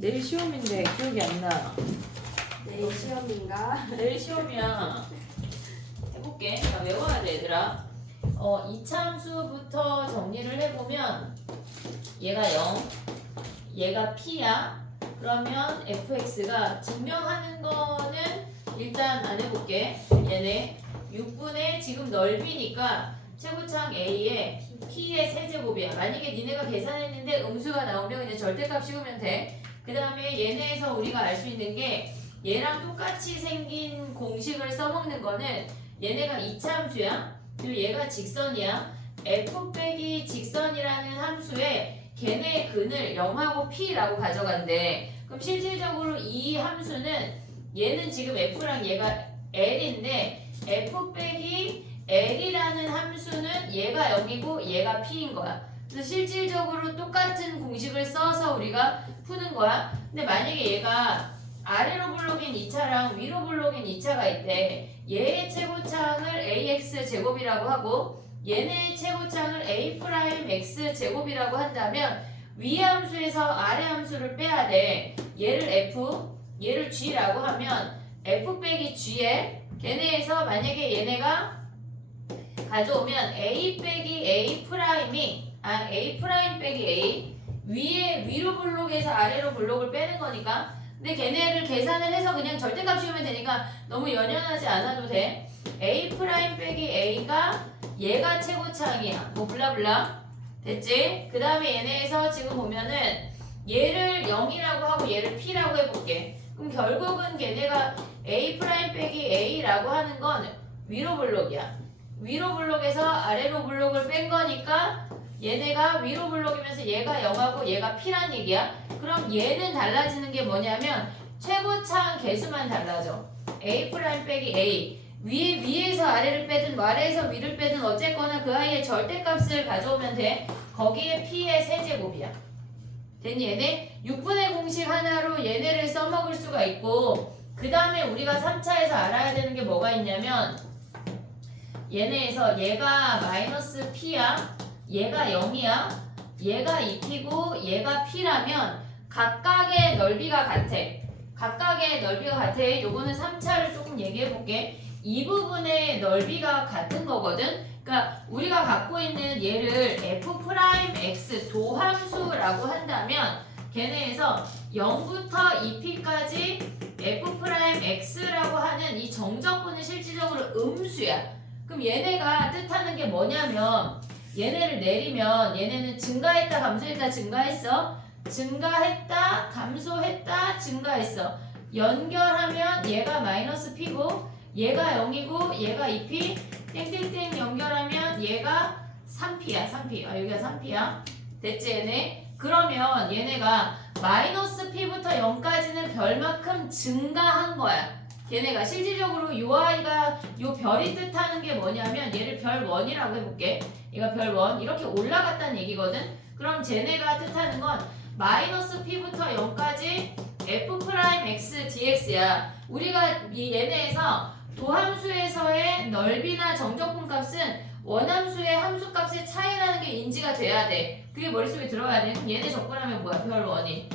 내일 시험인데 기억이 안 나. 내일 시험인가? 내일 시험이야. 해볼게. 자, 외워야 돼, 얘들아. 이차함수부터 정리를 해보면 얘가 0, 얘가 p야. 그러면 fx가 증명하는 거는 일단 안 해볼게. 얘네 6분의 지금 넓이니까 최고창 a에 p의 세제곱이야. 만약에 니네가 계산했는데 음수가 나오면 그냥 절대값 씌우면 돼. 그 다음에 얘네에서 우리가 알 수 있는 게 얘랑 똑같이 생긴 공식을 써먹는 거는 얘네가 이차함수야. 그리고 얘가 직선이야. f 빼기 직선이라는 함수에 걔네의 근을 0하고 p라고 가져간대. 그럼 실질적으로 이 함수는 얘는 지금 f랑 얘가 l인데 f 빼기 l이라는 함수는 얘가 0이고 얘가 p인 거야. 그래서 실질적으로 똑같은 공식을 써서 우리가 푸는 거야. 근데 만약에 얘가 아래로 블록인 2차랑 위로 블록인 2차가 있대. 얘의 최고창을 ax 제곱이라고 하고 얘네의 최고창을 a 프라임 x 제곱이라고 한다면 위 함수에서 아래 함수를 빼야 돼. 얘를 f, 얘를 g라고 하면 f 빼기 g에 걔네에서 만약에 얘네가 가져오면 a 빼기 a 프라임이 a 프라임 빼기 a 위로 블록에서 아래로 블록을 빼는 거니까. 근데 걔네를 계산을 해서 그냥 절대값 씌우면 되니까 너무 연연하지 않아도 돼. a 프라임 빼기 a가 얘가 최고창이야. 뭐 블라블라 됐지? 그 다음에 얘네에서 지금 보면은 얘를 0이라고 하고 얘를 p라고 해볼게. 그럼 결국은 걔네가 a 프라임 빼기 a라고 하는 건 위로 블록이야. 위로 블록에서 아래로 블록을 뺀 거니까 얘네가 위로 블록이면서 얘가 0하고 얘가 p란 얘기야. 그럼 얘는 달라지는 게 뭐냐면 최고창 개수만 달라져. a 프라임 빼기 a 위에서 아래를 빼든 아래에서 위를 빼든 어쨌거나 그 아이의 절대값을 가져오면 돼. 거기에 p의 세제곱이야. 됐니? 얘네 6분의 공식 하나로 얘네를 써먹을 수가 있고 그 다음에 우리가 3차에서 알아야 되는 게 뭐가 있냐면 얘네에서 얘가 마이너스 p야. 얘가 0이야. 얘가 2p고 얘가 p라면 각각의 넓이가 같아. 각각의 넓이가 같아. 요거는 3차를 조금 얘기해 볼게. 이 부분의 넓이가 같은 거거든. 그러니까 우리가 갖고 있는 얘를 f'x 도함수라고 한다면 걔네에서 0부터 2p까지 f'x라고 하는 이 정적분은 실질적으로 음수야. 그럼 얘네가 뜻하는 게 뭐냐면 얘네를 내리면 얘네는 증가했다 감소했다 증가했어. 증가했다 감소했다 증가했어. 연결하면 얘가 마이너스 p고 얘가 0이고 얘가 2p 땡땡땡 연결하면 얘가 3p야 3p. 여기가 3p야. 됐지 얘네? 그러면 얘네가 마이너스 p부터 0까지는 별만큼 증가한 거야. 얘네가 실질적으로 요 아이가 요 별이 뜻하는 게 뭐냐면 얘를 별 1이라고 해볼게. 얘가 별 1 이렇게 올라갔다는 얘기거든. 그럼 쟤네가 뜻하는 건 마이너스 p부터 0까지 f'x dx야. 우리가 이 얘네에서 도함수에서의 넓이나 정적분 값은 원함수의 함수값의 차이라는 게 인지가 돼야 돼. 그게 머릿속에 들어가야 돼. 그럼 얘네 적분하면 뭐야? 별 1이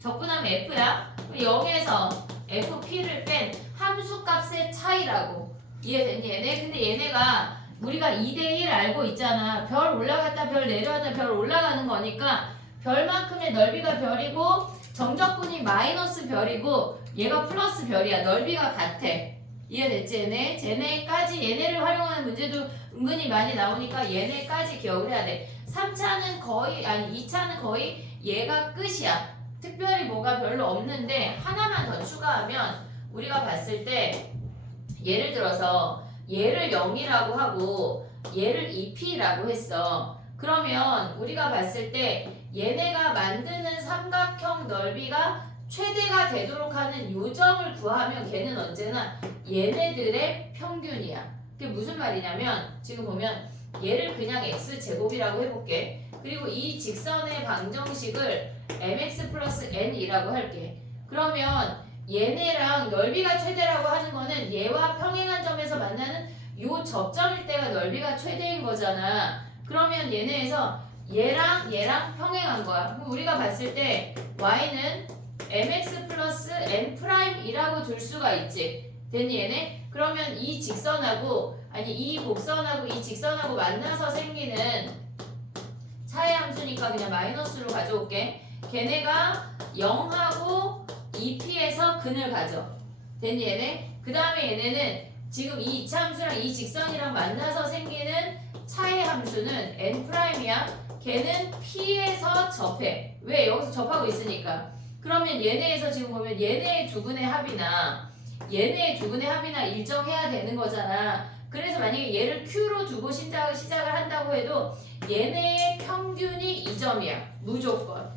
적분하면 f야. 0에서 fp를 뺀 함수값의 차이라고. 이해됐니 얘네? 근데 얘네가 우리가 2대1 알고 있잖아. 별 올라갔다 별 내려왔다 별 올라가는 거니까 별만큼의 넓이가 별이고 정적분이 마이너스 별이고 얘가 플러스 별이야. 넓이가 같아. 이해됐지 얘네? 얘네를 활용하는 문제도 은근히 많이 나오니까 얘네까지 기억을 해야 돼. 3차는 거의 2차는 거의 얘가 끝이야. 특별히 뭐가 별로 없는데 하나만 더 추가하면 우리가 봤을 때 예를 들어서 얘를 0이라고 하고 얘를 2p라고 했어. 그러면 우리가 봤을 때 얘네가 만드는 삼각형 넓이가 최대가 되도록 하는 요점을 구하면 걔는 언제나 얘네들의 평균이야. 그게 무슨 말이냐면 지금 보면 얘를 그냥 x제곱이라고 해볼게. 그리고 이 직선의 방정식을 mx 플러스 n이라고 할게. 그러면 얘네랑 넓이가 최대라고 하는 거는 얘와 평행한 점에서 만나는 요 접점일 때가 넓이가 최대인 거잖아. 그러면 얘네에서 얘랑 평행한 거야. 그럼 우리가 봤을 때 y는 mx 플러스 n 프라임이라고 둘 수가 있지. 됐니 얘네? 그러면 이 직선하고 아니 이 곡선하고 이 직선하고 만나서 생기는 차의 함수니까 그냥 마이너스로 가져올게. 걔네가 0하고 2p에서 근을 가져. 됐니 얘네? 그 다음에 얘네는 지금 이 이차 함수랑 이 직선이랑 만나서 생기는 차의 함수는 n''이야. 걔는 p에서 접해. 왜? 여기서 접하고 있으니까. 그러면 얘네에서 지금 보면 얘네의 두 근의 합이나 얘네의 두 근의 합이나 일정해야 되는 거잖아. 그래서 만약에 얘를 q로 두고 시작을 한다고 해도 얘네의 평균이 2점이야. 무조건.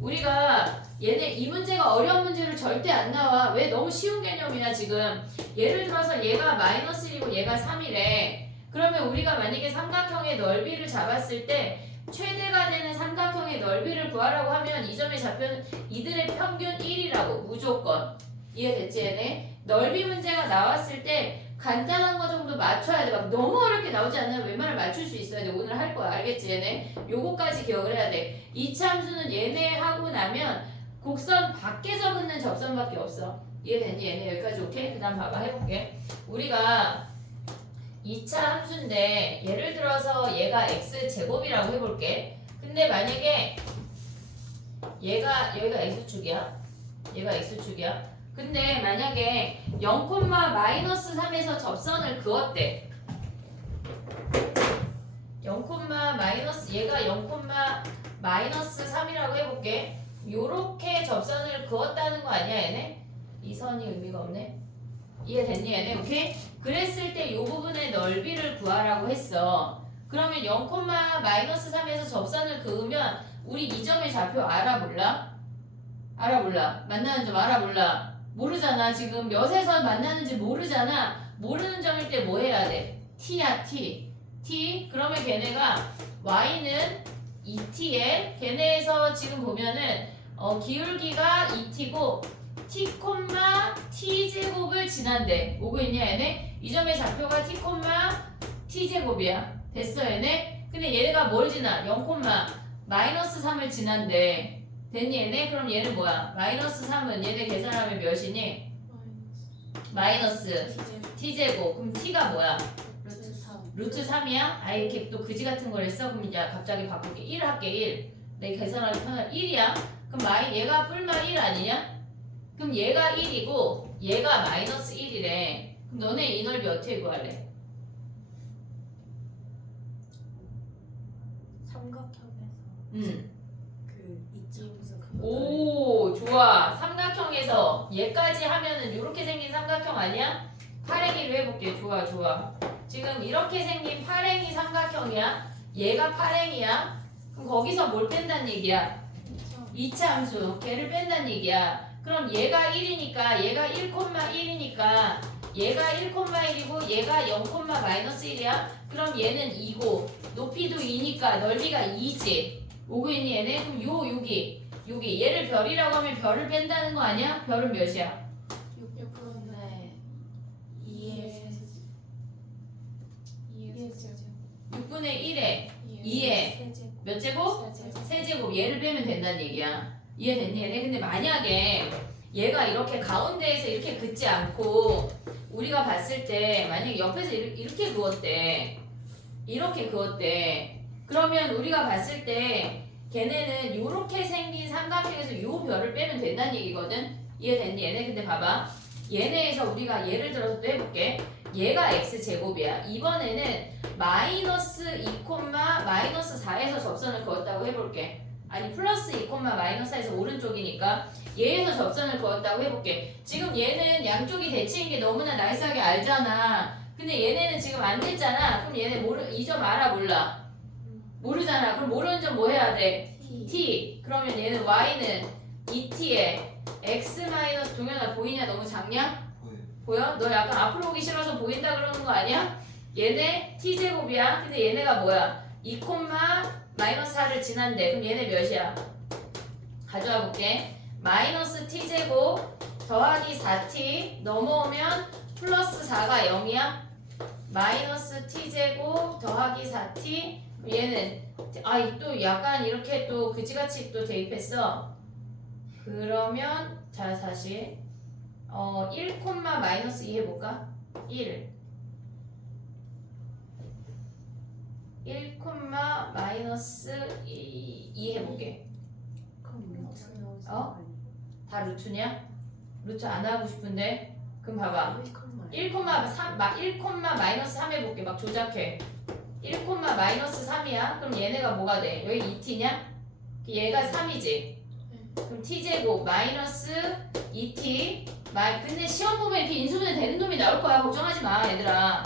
우리가 얘네 이 문제가 어려운 문제로 절대 안 나와. 왜? 너무 쉬운 개념이야 지금. 예를 들어서 얘가 마이너스 1이고 얘가 3이래. 그러면 우리가 만약에 삼각형의 넓이를 잡았을 때 최대가 되는 삼각형의 넓이를 구하라고 하면 이 점의 좌표는 이들의 평균 1이라고. 무조건. 이해됐지 얘네? 넓이 문제가 나왔을 때 간단한 거 정도 맞춰야 돼. 막 너무 어렵게 나오지 않으면 웬만하면 맞출 수 있어야 돼. 오늘 할 거야. 알겠지 얘네? 요거까지 기억을 해야 돼. 이차 함수는 얘네 하고 나면 곡선 밖에서 긋는 접선밖에 없어. 이해됐니? 얘네 여기까지 오케이? 그 다음 봐봐. 해볼게. 우리가 2차 함수인데 예를 들어서 얘가 x제곱이라고 해볼게. 근데 만약에 여기가 x축이야. 얘가 x축이야. 근데 만약에 0,-3에서 접선을 그었대. 0,- 얘가 0,-3이라고 해볼게. 요렇게 접선을 그었다는 거 아니야 얘네? 이 선이 의미가 없네. 이해됐니 얘네? 오케이? 그랬을 때 요 부분의 넓이를 구하라고 했어. 그러면 0,-3에서 접선을 그으면 우리 이 점의 좌표 알아 몰라? 만나는 점 알아 몰라? 모르잖아. 지금 몇에서 만나는지 모르잖아. 모르는 점일 때 뭐 해야 돼? t야 t. 그러면 걔네가 y는 2t에 걔네에서 지금 보면은 기울기가 2t고 t, t제곱을 지난대. 오고 있냐 얘네? 이 점의 좌표가 t제곱이야. 됐어 얘네? 근데 얘네가 뭘 지나? 0,-3을 지난대. 됐니 얘네? 그럼 얘는 뭐야? -3은 얘네 계산하면 몇이니? 마이너스 t제곱. 그럼 t가 뭐야? 루트 3이야? 아 이렇게 또 그지 같은 걸 했어? 그럼 이제 갑자기 바꿀게. 1 할게 1. 내 계산하기 편한 1이야. 그럼 얘가 뿔마 1 아니냐? 그럼 얘가 1이고 얘가 -1이래. 그럼 너네 이 넓이 어떻게 구할래? 삼각형에서 그 이점에서 오 좋아. 삼각형에서 얘까지 하면은 이렇게 생긴 삼각형 아니야? 파랭이로 해볼게. 좋아. 지금 이렇게 생긴 파랭이 삼각형이야. 얘가 파랭이야. 그럼 거기서 뭘 뺀다는 얘기야? 2차 함수. 걔를 뺀다는 얘기야. 그럼 얘가 1이니까 얘가 1,1이니까 얘가 1,1이고 얘가 0,-1이야. 그럼 얘는 2고 높이도 2니까 넓이가 2지. 오고 있니 얘네? 그럼 여기 얘를 별이라고 하면 별을 뺀다는 거 아니야? 별은 몇이야? 6분의 1에 2에 몇 제곱? 세제곱. 얘를 빼면 된다는 얘기야. 이해됐니 얘네? 근데 만약에 얘가 이렇게 가운데에서 이렇게 긋지 않고 우리가 봤을 때 만약에 옆에서 이렇게 그었대. 그러면 우리가 봤을 때 걔네는 이렇게 생긴 삼각형에서 요 별을 빼면 된다는 얘기거든. 이해됐니 얘네? 근데 봐봐. 얘네에서 우리가 예를 들어서 또 해볼게. 얘가 x제곱이야. 이번에는 -2, -4에서 접선을 그었다고 해볼게. 아니 플러스 2, -4에서 오른쪽이니까 얘에서 접선을 그었다고 해볼게. 지금 얘는 양쪽이 대칭인 게 너무나 나이스하게 알잖아. 근데 얘네는 지금 안 됐잖아. 그럼 얘네 이 점 알아 몰라? 모르잖아. 그럼 모르는 점 뭐 해야 돼? t. 그러면 얘는 y는 2t에 x 마이너스 동현아 보이냐? 너무 작냐? 보여? 너 약간 앞으로 보기 싫어서 보인다 그러는 거 아니야? 얘네 t제곱이야. 근데 얘네가 뭐야? 2, -4를 지난대. 그럼 얘네 몇이야? 가져와 볼게. 마이너스 t제곱 더하기 4t 넘어오면 플러스 4가 0이야. 마이너스 t제곱 더하기 4t 얘는 또 약간 이렇게 또 그지같이 또 대입했어. 그러면 자 다시 1, 마이너스 2 해볼까? 1 마이너스 2 해볼게. 어? 다 루트냐? 루트 안 하고 싶은데? 그럼 봐봐. 1, 마이너스 3 해볼게. 막 조작해. 1, 마이너스 3이야? 그럼 얘네가 뭐가 돼? 여기 2t냐? 얘가 3이지? 그럼 t제곱 마이너스 2t 근데 시험 보면 이렇게 인수분해 되는 놈이 나올 거야. 걱정하지 마 얘들아.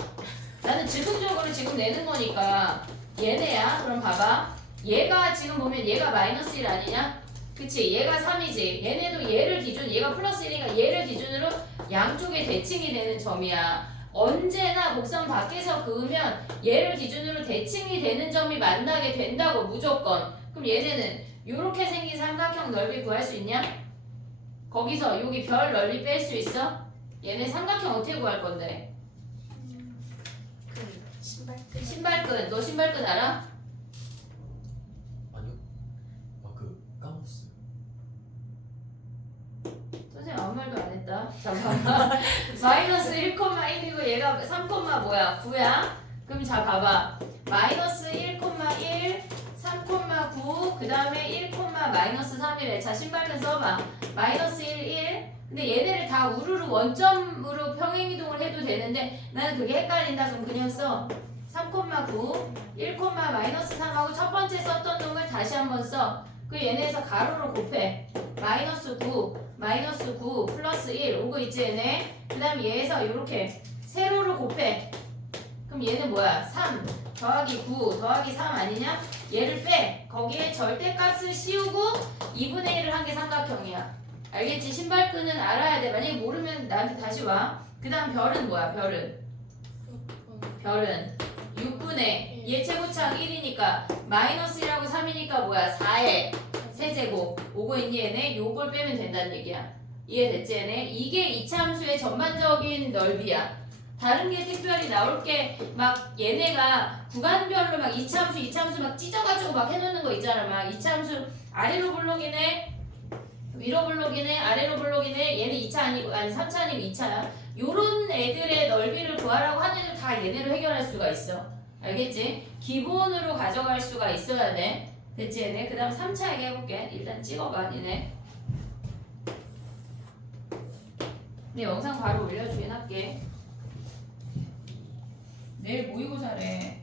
나는 즉흥적으로 지금 내는 거니까 얘네야. 그럼 봐봐. 얘가 지금 보면 얘가 마이너스 1 아니냐? 그치? 얘가 3이지. 얘네도 얘가 플러스 1이니까 얘를 기준으로 양쪽에 대칭이 되는 점이야. 언제나 곡선 밖에서 그으면 얘를 기준으로 대칭이 되는 점이 만나게 된다고 무조건. 그럼 얘네는 이렇게 생긴 삼각형 넓이 구할 수 있냐? 거기서 여기 별 넓이 뺄 수 있어? 얘네 삼각형 어떻게 구할 건데? 그 신발끈. 신발끈. 너 신발끈 알아? 아니요. 까먹었어요. 선생님 아무 말도 안 했다. 잠깐만. 마이너스 1,1이고 얘가 3, 뭐야? 9야? 그럼 자 봐봐. 마이너스 1,1 3,9 그 다음에 1, 마이너스 3이래. 자 신발끈 써봐. 마이너스 1, 1 근데 얘네를 다 우르르 원점으로 평행이동을 해도 되는데 나는 그게 헷갈린다. 그럼 그냥 써. 3,9 1, 마이너스 3하고 첫 번째 썼던 놈을 다시 한번 써. 그 얘네에서 가로로 곱해. 마이너스 9 플러스 1 오고 있지 얘네. 그 다음 얘에서 이렇게 세로로 곱해. 그럼 얘는 뭐야? 3 더하기 9 더하기 3 아니냐? 얘를 빼. 거기에 절대값을 씌우고 2분의 1을 한 게 삼각형이야. 알겠지? 신발끈은 알아야 돼. 만약에 모르면 나한테 다시 와. 그 다음 별은 뭐야? 별은 6분의 얘 최고차항 1이니까 마이너스 1하고 3이니까 뭐야? 4의 세제곱 오고 있니 얘네? 요걸 빼면 된다는 얘기야. 이해됐지 얘네? 이게 이차함수의 전반적인 넓이야. 다른 게 특별히 나올 게 막 얘네가 구간별로 막 이차함수 막 찢어가지고 막 해놓는 거 있잖아. 막 이차함수 아래로 블록이네 위로 블록이네 아래로 블록이네 얘는 2차 아니고 3차 아니고 2차야. 요런 애들의 넓이를 구하라고 하는 애들 다 얘네로 해결할 수가 있어. 알겠지? 기본으로 가져갈 수가 있어야 돼. 됐지 얘네? 그 다음 3차 얘기해볼게. 일단 찍어봐 니네. 내 영상 바로 올려주긴 할게. 내일 모의고사래.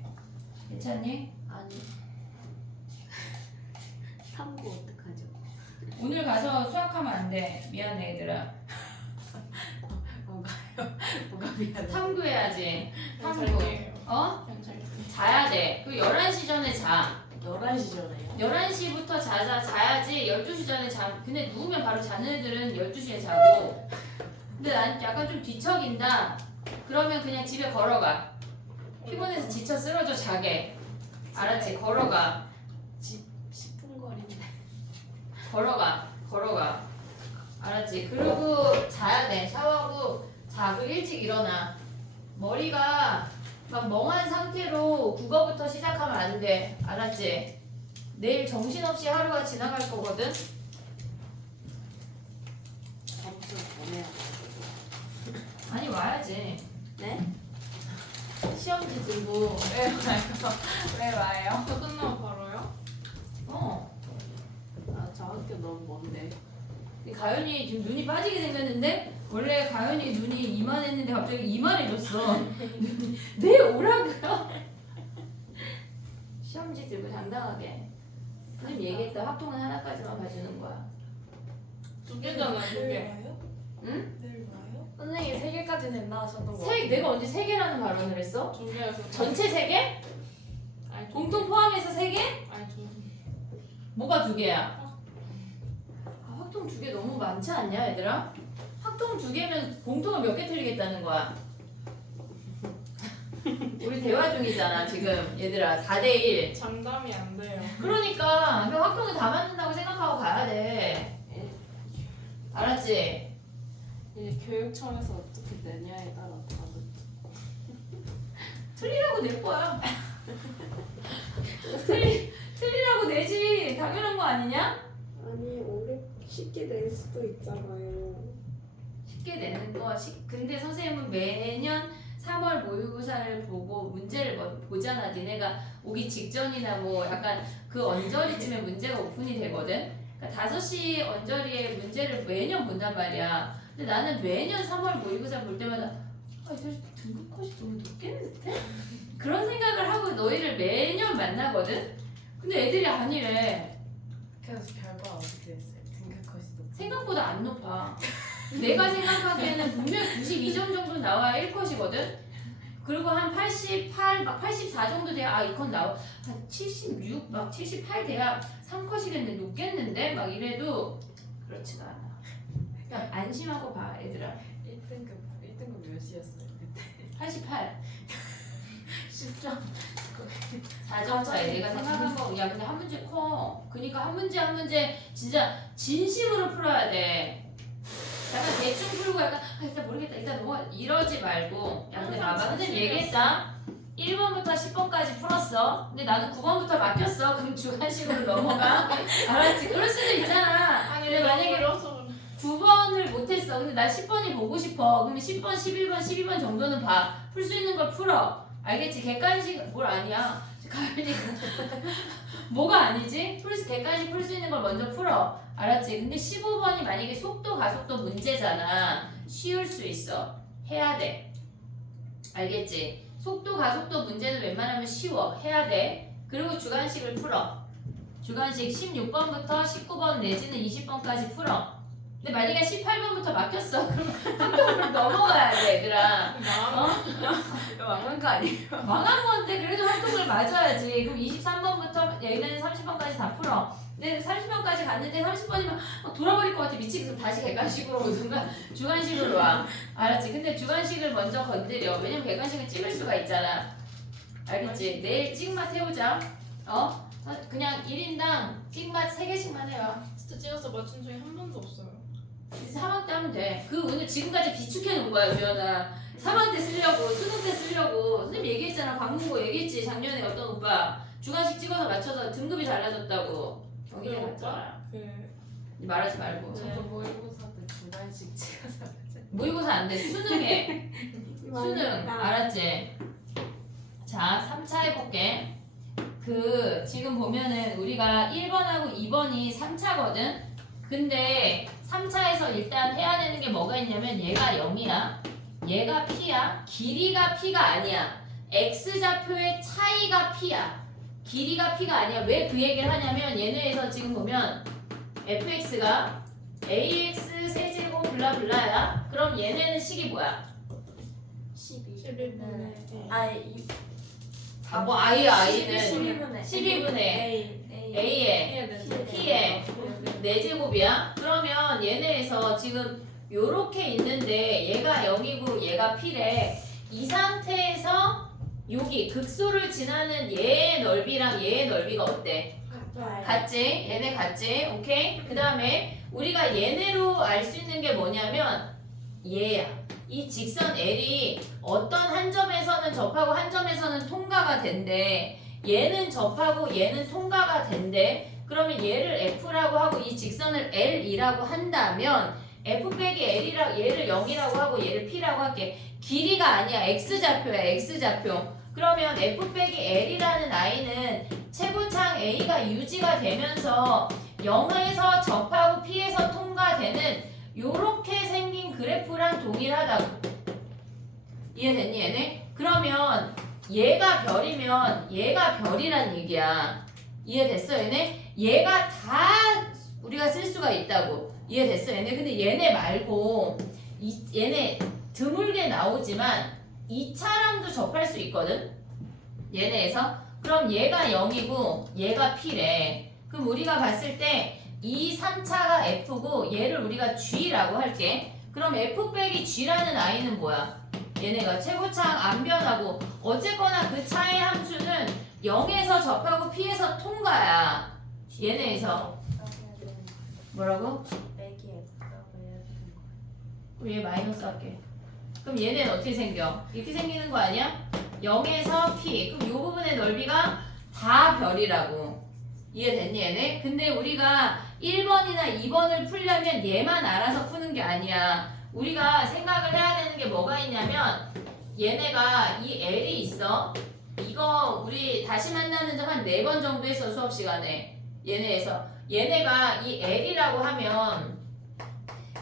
괜찮니? 아니. 탐구 어떡하죠? 오늘 가서 수학하면 안 돼. 미안해 얘들아. 뭐가 미안해. 탐구해야지. 탐구. 잘게요. 어? 잘게요. 자야 돼. 그 11시 전에 자. 11시 전에요. 11시부터 자야지 12시 전에 자. 근데 누우면 바로 자는 애들은 12시에 자고. 근데 난 약간 좀 뒤척인다. 그러면 그냥 집에 걸어가. 피곤해서 지쳐 쓰러져 자게. 알았지? 걸어가. 10분 거리인데. 걸어가. 알았지? 그리고 자야 돼. 샤워하고 자. 그리고 일찍 일어나. 머리가 막 멍한 상태로 국어부터 시작하면 안 돼. 알았지? 내일 정신없이 하루가 지나갈 거거든? 점수 보내야 돼. 아니 와야지. 네? 시험지 들고. 왜 와요? 저 끝나고 바로요? 어. 아, 저 학교 너무 먼데. 근데 가연이 지금 눈이 빠지게 생겼는데 원래 가연이 눈이 이만했는데 갑자기 이만해졌어. 네 오라고요? 시험지 들고 당당하게. 선생님 얘기했다. 학통은 하나까지만 봐주는 거야. 두 개잖아, 두 개. 와요? 응? 내일 와요? 선생님 3개까지 된다 하셨던 거 내가 언제 세 개라는 발언을 했어? 두 개여서. 전체 세 개? 아니, 두 공통 포함해서 세 개? 아니, 두 뭐가 두 개야? 학통 두 개 너무 많지 않냐 얘들아? 학통 두 개면 공통을 몇 개 틀리겠다는 거야? 우리 대화 중이잖아 지금 얘들아 4대1. 장담이 안 돼요. 그러니까 그 학통은 다 맞는다고 생각하고 가야 돼. 알았지? 이제 교육청에서 어떻게 내냐에 따라 다르. 틀리라고 낼 거야. 틀리라고 내지. 당연한 거 아니냐? 아니 쉽게 낼 수도 있잖아요. 쉽게 내는 거. 근데 선생님은 매년 3월 모의고사를 보고 문제를 보잖아. 니네가 오기 직전이나 뭐 약간 그 언저리쯤에 문제가 오픈이 되거든. 그러니까 5시 언저리에 문제를 매년 본단 말이야. 근데 나는 매년 3월 모의고사 볼 때마다 이들 등급 컷이 너무 높겠는데? 그런 생각을 하고 너희를 매년 만나거든? 근데 애들이 아니래. 그래서 결과 어떻게 됐어요? 등급 컷이 높. 생각보다 안 높아. 내가 생각하기에는 분명 92점 정도 나와야 1컷이거든? 그리고 한 88, 막 84 정도 돼야 이 컷 나와. 한 76, 막 78 돼야 3컷이겠네. 높겠는데? 막 이래도 그렇지가 않아. 그냥 안심하고 봐, 얘들아. 1등급 몇이었어요 그때? 88. 10점. 4점 차이. 내가 생각한 거, 야, 근데 한 문제 커. 그니까 한 문제 진짜 진심으로 풀어야 돼. 약간 대충 풀고 약간, 일단 모르겠다. 일단 넘어가. 이러지 말고. 야, 근데 봐봐. 선생님 얘기했다. 1번부터 10번까지 풀었어. 근데 나는 9번부터 맡겼어. 그럼 주관식으로 넘어가. 알았지? 그럴 수도 있잖아. 근데 만약에 어려서 9번을 못했어. 근데 나 10번이 보고 싶어. 그러면 10번, 11번, 12번 정도는 봐. 풀 수 있는 걸 풀어. 알겠지? 객관식, 뭘 아니야. 가연이가. 뭐가 아니지? 객관식 풀 수 있는 걸 먼저 풀어. 알았지? 근데 15번이 만약에 속도, 가속도 문제잖아. 쉬울 수 있어. 해야 돼. 알겠지? 속도, 가속도 문제는 웬만하면 쉬워. 해야 돼. 그리고 주관식을 풀어. 주관식 16번부터 19번 내지는 20번까지 풀어. 근데 만약에 18번부터 막혔어. 그럼 한번으로 넘어가야 돼, 얘들아. 이거 망한 거 아니에요? 망한 건데 그래도 활동을 맞아야지. 그럼 23번부터 얘는 30번까지 다 풀어. 근데 30번까지 갔는데 30번이면 돌아버릴 것 같아. 미치겠어. 다시 객관식으로 오든가 주관식으로 와. 알았지? 근데 주관식을 먼저 건드려. 왜냐면 객관식은 찍을 수가 있잖아. 알겠지? 내일 찍맛 해보자. 그냥 1인당 찍맛 3개씩만 해요. 진짜 찍어서 맞춘 적이 한 번도 없어요. 이제 3학 때 하면 돼. 그 오늘 지금까지 비축해 놓은 거야, 주연아. 3학 때 쓰려고, 수능 때 쓰려고. 선생님 얘기했잖아. 광문고 얘기했지. 작년에 어떤 오빠 주관식 찍어서 맞춰서 등급이 달라졌다고. 경희대 그 갔잖아. 그 말하지 말고. 저도 모의고사 때 주관식 찍어서 맞아요. 모의고사 안 돼. 수능에. 수능. 알았지? 자, 3차 해볼게. 지금 보면은 우리가 1번하고 2번이 3차거든? 근데 3차에서 일단 해야 되는 게 뭐가 있냐면 얘가 0이야. 얘가 P야. 길이가 P가 아니야. X좌표의 차이가 P야. 길이가 P가 아니야. 왜 그 얘기를 하냐면 얘네에서 지금 보면 fx가 ax 세제곱 블라블라야. 그럼 얘네는 식이 뭐야? 11분의 뭐 i는 12분의 12분의 A a의 해야 되는 P의 4제곱이야? 그러면 얘네에서 지금 요렇게 있는데 얘가 0이고 얘가 P래. 이 상태에서 여기 극소를 지나는 얘의 넓이랑 얘의 넓이가 어때? 같지? 얘네 같지? 오케이? 그 다음에 우리가 얘네로 알 수 있는 게 뭐냐면 얘야. 이 직선 L이 어떤 한 점에서는 접하고 한 점에서는 통과가 된대. 얘는 접하고 얘는 통과가 된대. 그러면 얘를 F라고 하고 이 직선을 L이라고 한다면 F 빼기 L이라고 얘를 0이라고 하고 얘를 P라고 할게. 길이가 아니야. X좌표야. X좌표. 그러면 F 빼기 L이라는 I는 최고창 A가 유지가 되면서 0에서 접하고 P에서 통과되는 요렇게 생긴 그래프랑 동일하다고. 이해됐니 얘네? 그러면 얘가 별이면 얘가 별이란 얘기야. 이해됐어 얘네? 얘가 다 우리가 쓸 수가 있다고. 이해됐어 얘네? 근데 얘네 말고 얘네 드물게 나오지만 2차랑도 접할 수 있거든? 얘네에서. 그럼 얘가 0이고 얘가 P래. 그럼 우리가 봤을 때 이 3차가 F고 얘를 우리가 G라고 할게. 그럼 F 빼기 G라는 I는 뭐야? 얘네가 최고창 안 변하고 어쨌거나 그 차의 함수는 0에서 접하고 P에서 통과야. 얘네에서. 뭐라고? 빼기 F라고 해야 되는 거예요. 그럼 얘 마이너스 할게. 그럼 얘는 어떻게 생겨? 이렇게 생기는 거 아니야? 0에서 P. 그럼 이 부분의 넓이가 다 별이라고. 이해됐니 얘네? 근데 우리가 1번이나 2번을 풀려면 얘만 알아서 푸는 게 아니야. 우리가 생각을 해야 되는 게 뭐가 있냐면 얘네가 이 L이 있어. 이거 우리 다시 만나는 점 한 4번 정도 했어 수업 시간에. 얘네가 이 L이라고 하면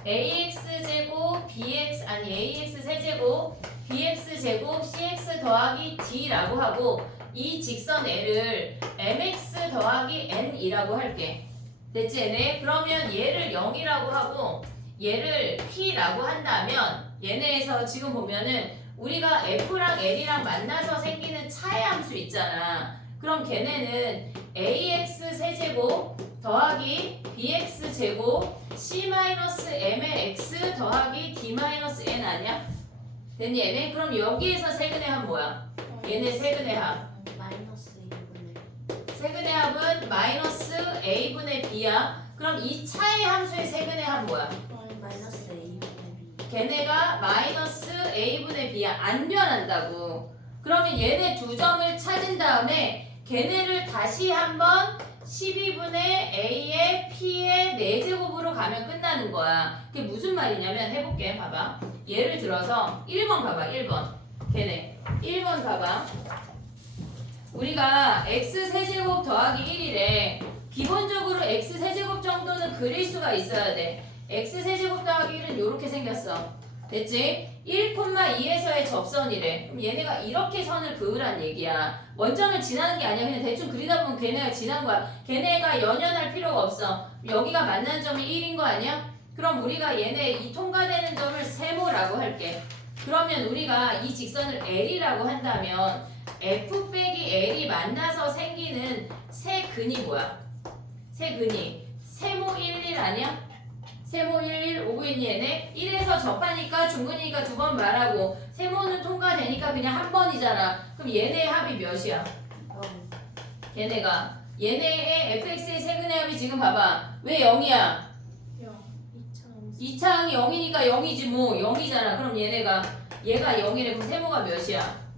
AX제곱 BX 아니 AX 세제곱 BX 제곱 CX 더하기 D라고 하고 이 직선 L을 MX 더하기 N이라고 할게. 됐지 얘네? 그러면 얘를 0이라고 하고 얘를 P라고 한다면 얘네에서 지금 보면은 우리가 F랑 L이랑 만나서 생기는 차의 함수 있잖아. 그럼 걔네는 AX 세제곱 더하기 BX 제곱 C-MLX 더하기 D-N 아니야? 됐니 얘네? 그럼 여기에서 세근의 합 뭐야? 얘네 세근의 합. 마이너스 1분의 세근의 합은 마이너스 A분의 B야. 그럼 이 차의 함수의 세근의 합 뭐야? 마이너스 A분의 B. 걔네가 마이너스 A분의 B야. 안 변한다고. 그러면 얘네 두 점을 찾은 다음에 걔네를 다시 한번 12분의 A의 P의 4제곱으로 가면 끝나는 거야. 그게 무슨 말이냐면 해볼게. 봐봐. 예를 들어서 1번 봐봐. 1번. 걔네. 1번 봐봐. 우리가 X세제곱 더하기 1이래. 기본적으로 X세제곱 정도는 그릴 수가 있어야 돼. X세제곱 더하기 1은 이렇게 생겼어. 됐지? 1,2에서의 접선이래. 그럼 얘네가 이렇게 선을 그으란 얘기야. 원점을 지나는 게 아니야. 그냥 대충 그리다 보면 걔네가 지난 거야. 걔네가 연연할 필요가 없어. 여기가 만나는 점이 1인 거 아니야? 그럼 우리가 얘네 이 통과되는 점을 세모라고 할게. 그러면 우리가 이 직선을 L이라고 한다면 F 빼기 L이 만나서 생기는 세 근이 뭐야? 세 근이 세모 11 아니야? 세모 11 오고 있니 얘네? 1에서 접하니까 중근이니까 2번 말하고 세모는 통과되니까 그냥 한 번이잖아. 그럼 얘네의 합이 몇이야? 걔네가 얘네의 fx의 세근의 합이 지금 봐봐. 왜 0이야? 2차항이 0이니까 0이지 뭐 0이잖아. 그럼 얘가 0이래. 그럼 세모가 몇이야?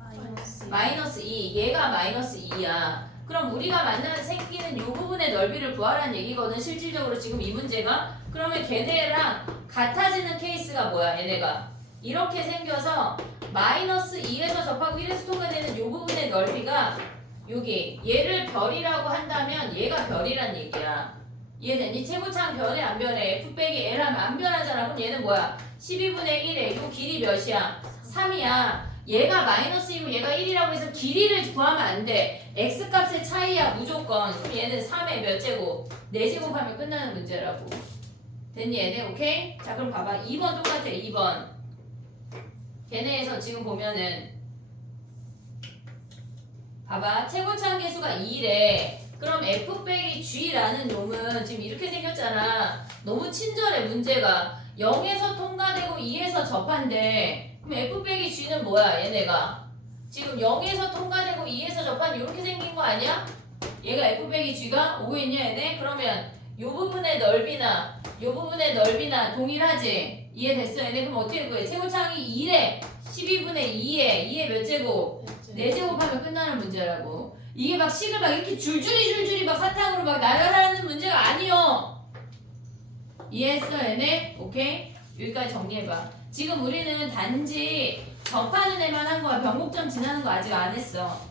마이너스 2. 얘가 마이너스 2야. 그럼 우리가 만나는 생기는 이 부분의 넓이를 구하라는 얘기거든. 실질적으로 지금 이 문제가. 그러면 걔네랑 같아지는 케이스가 뭐야? 얘네가 이렇게 생겨서 마이너스 2에서 접하고 1에서 통과되는 이 부분의 넓이가 여기 얘를 별이라고 한다면 얘가 별이란 얘기야. 얘는 최고차항 변해 안 변해? F 빼기 L 하면 안 변하잖아. 그럼 얘는 뭐야? 12분의 1에 이 길이 몇이야? 3이야. 얘가 마이너스 2고 얘가 1이라고 해서 길이를 구하면 안 돼. X값의 차이야 무조건. 그럼 얘는 3의 몇 제곱? 4제곱 하면 끝나는 문제라고. 됐니 얘네? 오케이? 자 그럼 봐봐. 2번 똑같아. 2번. 걔네에서 지금 보면은 봐봐. 최고차항 계수가 2래. 그럼 F 빼기 G라는 놈은 지금 이렇게 생겼잖아. 너무 친절해 문제가. 0에서 통과되고 2에서 접한대. 그럼 F 빼기 G는 뭐야 얘네가? 지금 0에서 통과되고 2에서 접한 이렇게 생긴 거 아니야? 얘가 F 빼기 G가 오고 있냐 얘네? 그러면 요 부분의 넓이나 요 부분의 넓이나 동일하지? 이해됐어 얘네? 그럼 어떻게 구해? 최고차항이 2래. 12분의 2에 몇 제곱? 4제곱 하면 끝나는 문제라고. 이게 막 식을 막 이렇게 줄줄이 막 사탕으로 막 날아가는 문제가 아니요. 이해했어 얘네? 오케이? 여기까지 정리해봐. 지금 우리는 단지 접하는 애만 한 거야. 변곡점 지나는 거 아직 안 했어.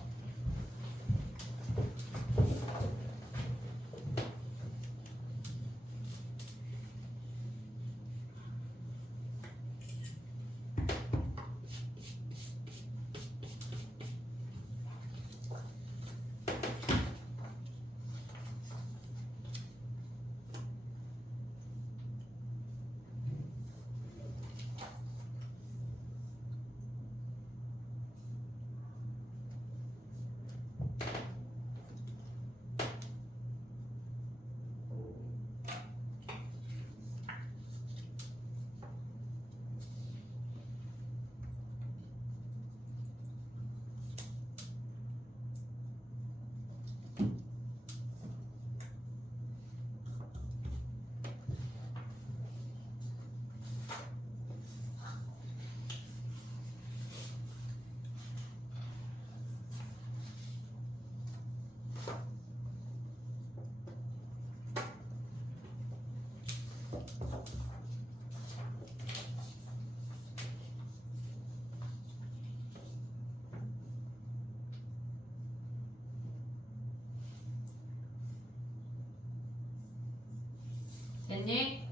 됐니?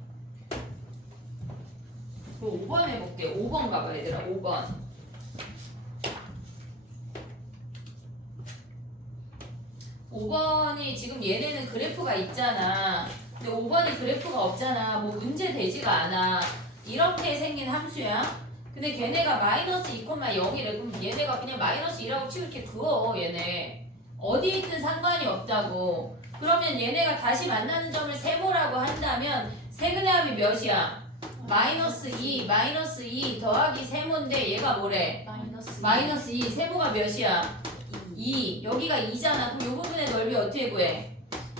그럼 5번 해볼게. 5번 가봐 얘들아. 5번. 5번이 지금 얘네는 그래프가 있잖아. 근데 5번이 그래프가 없잖아. 뭐 문제 되지가 않아. 이렇게 생긴 함수야. 근데 걔네가 마이너스 2,0이래. 그럼 얘네가 그냥 마이너스 2라고 치고 이렇게 그어 얘네. 어디 있든 상관이 없다고. 그러면 얘네가 다시 만나는 점을 세모라고 한다면 세근의 합이 몇이야? 마이너스 2 더하기 세모인데 얘가 뭐래? 마이너스 2 세모가 몇이야? 2 여기가 2잖아. 그럼 이 부분의 넓이 어떻게 구해?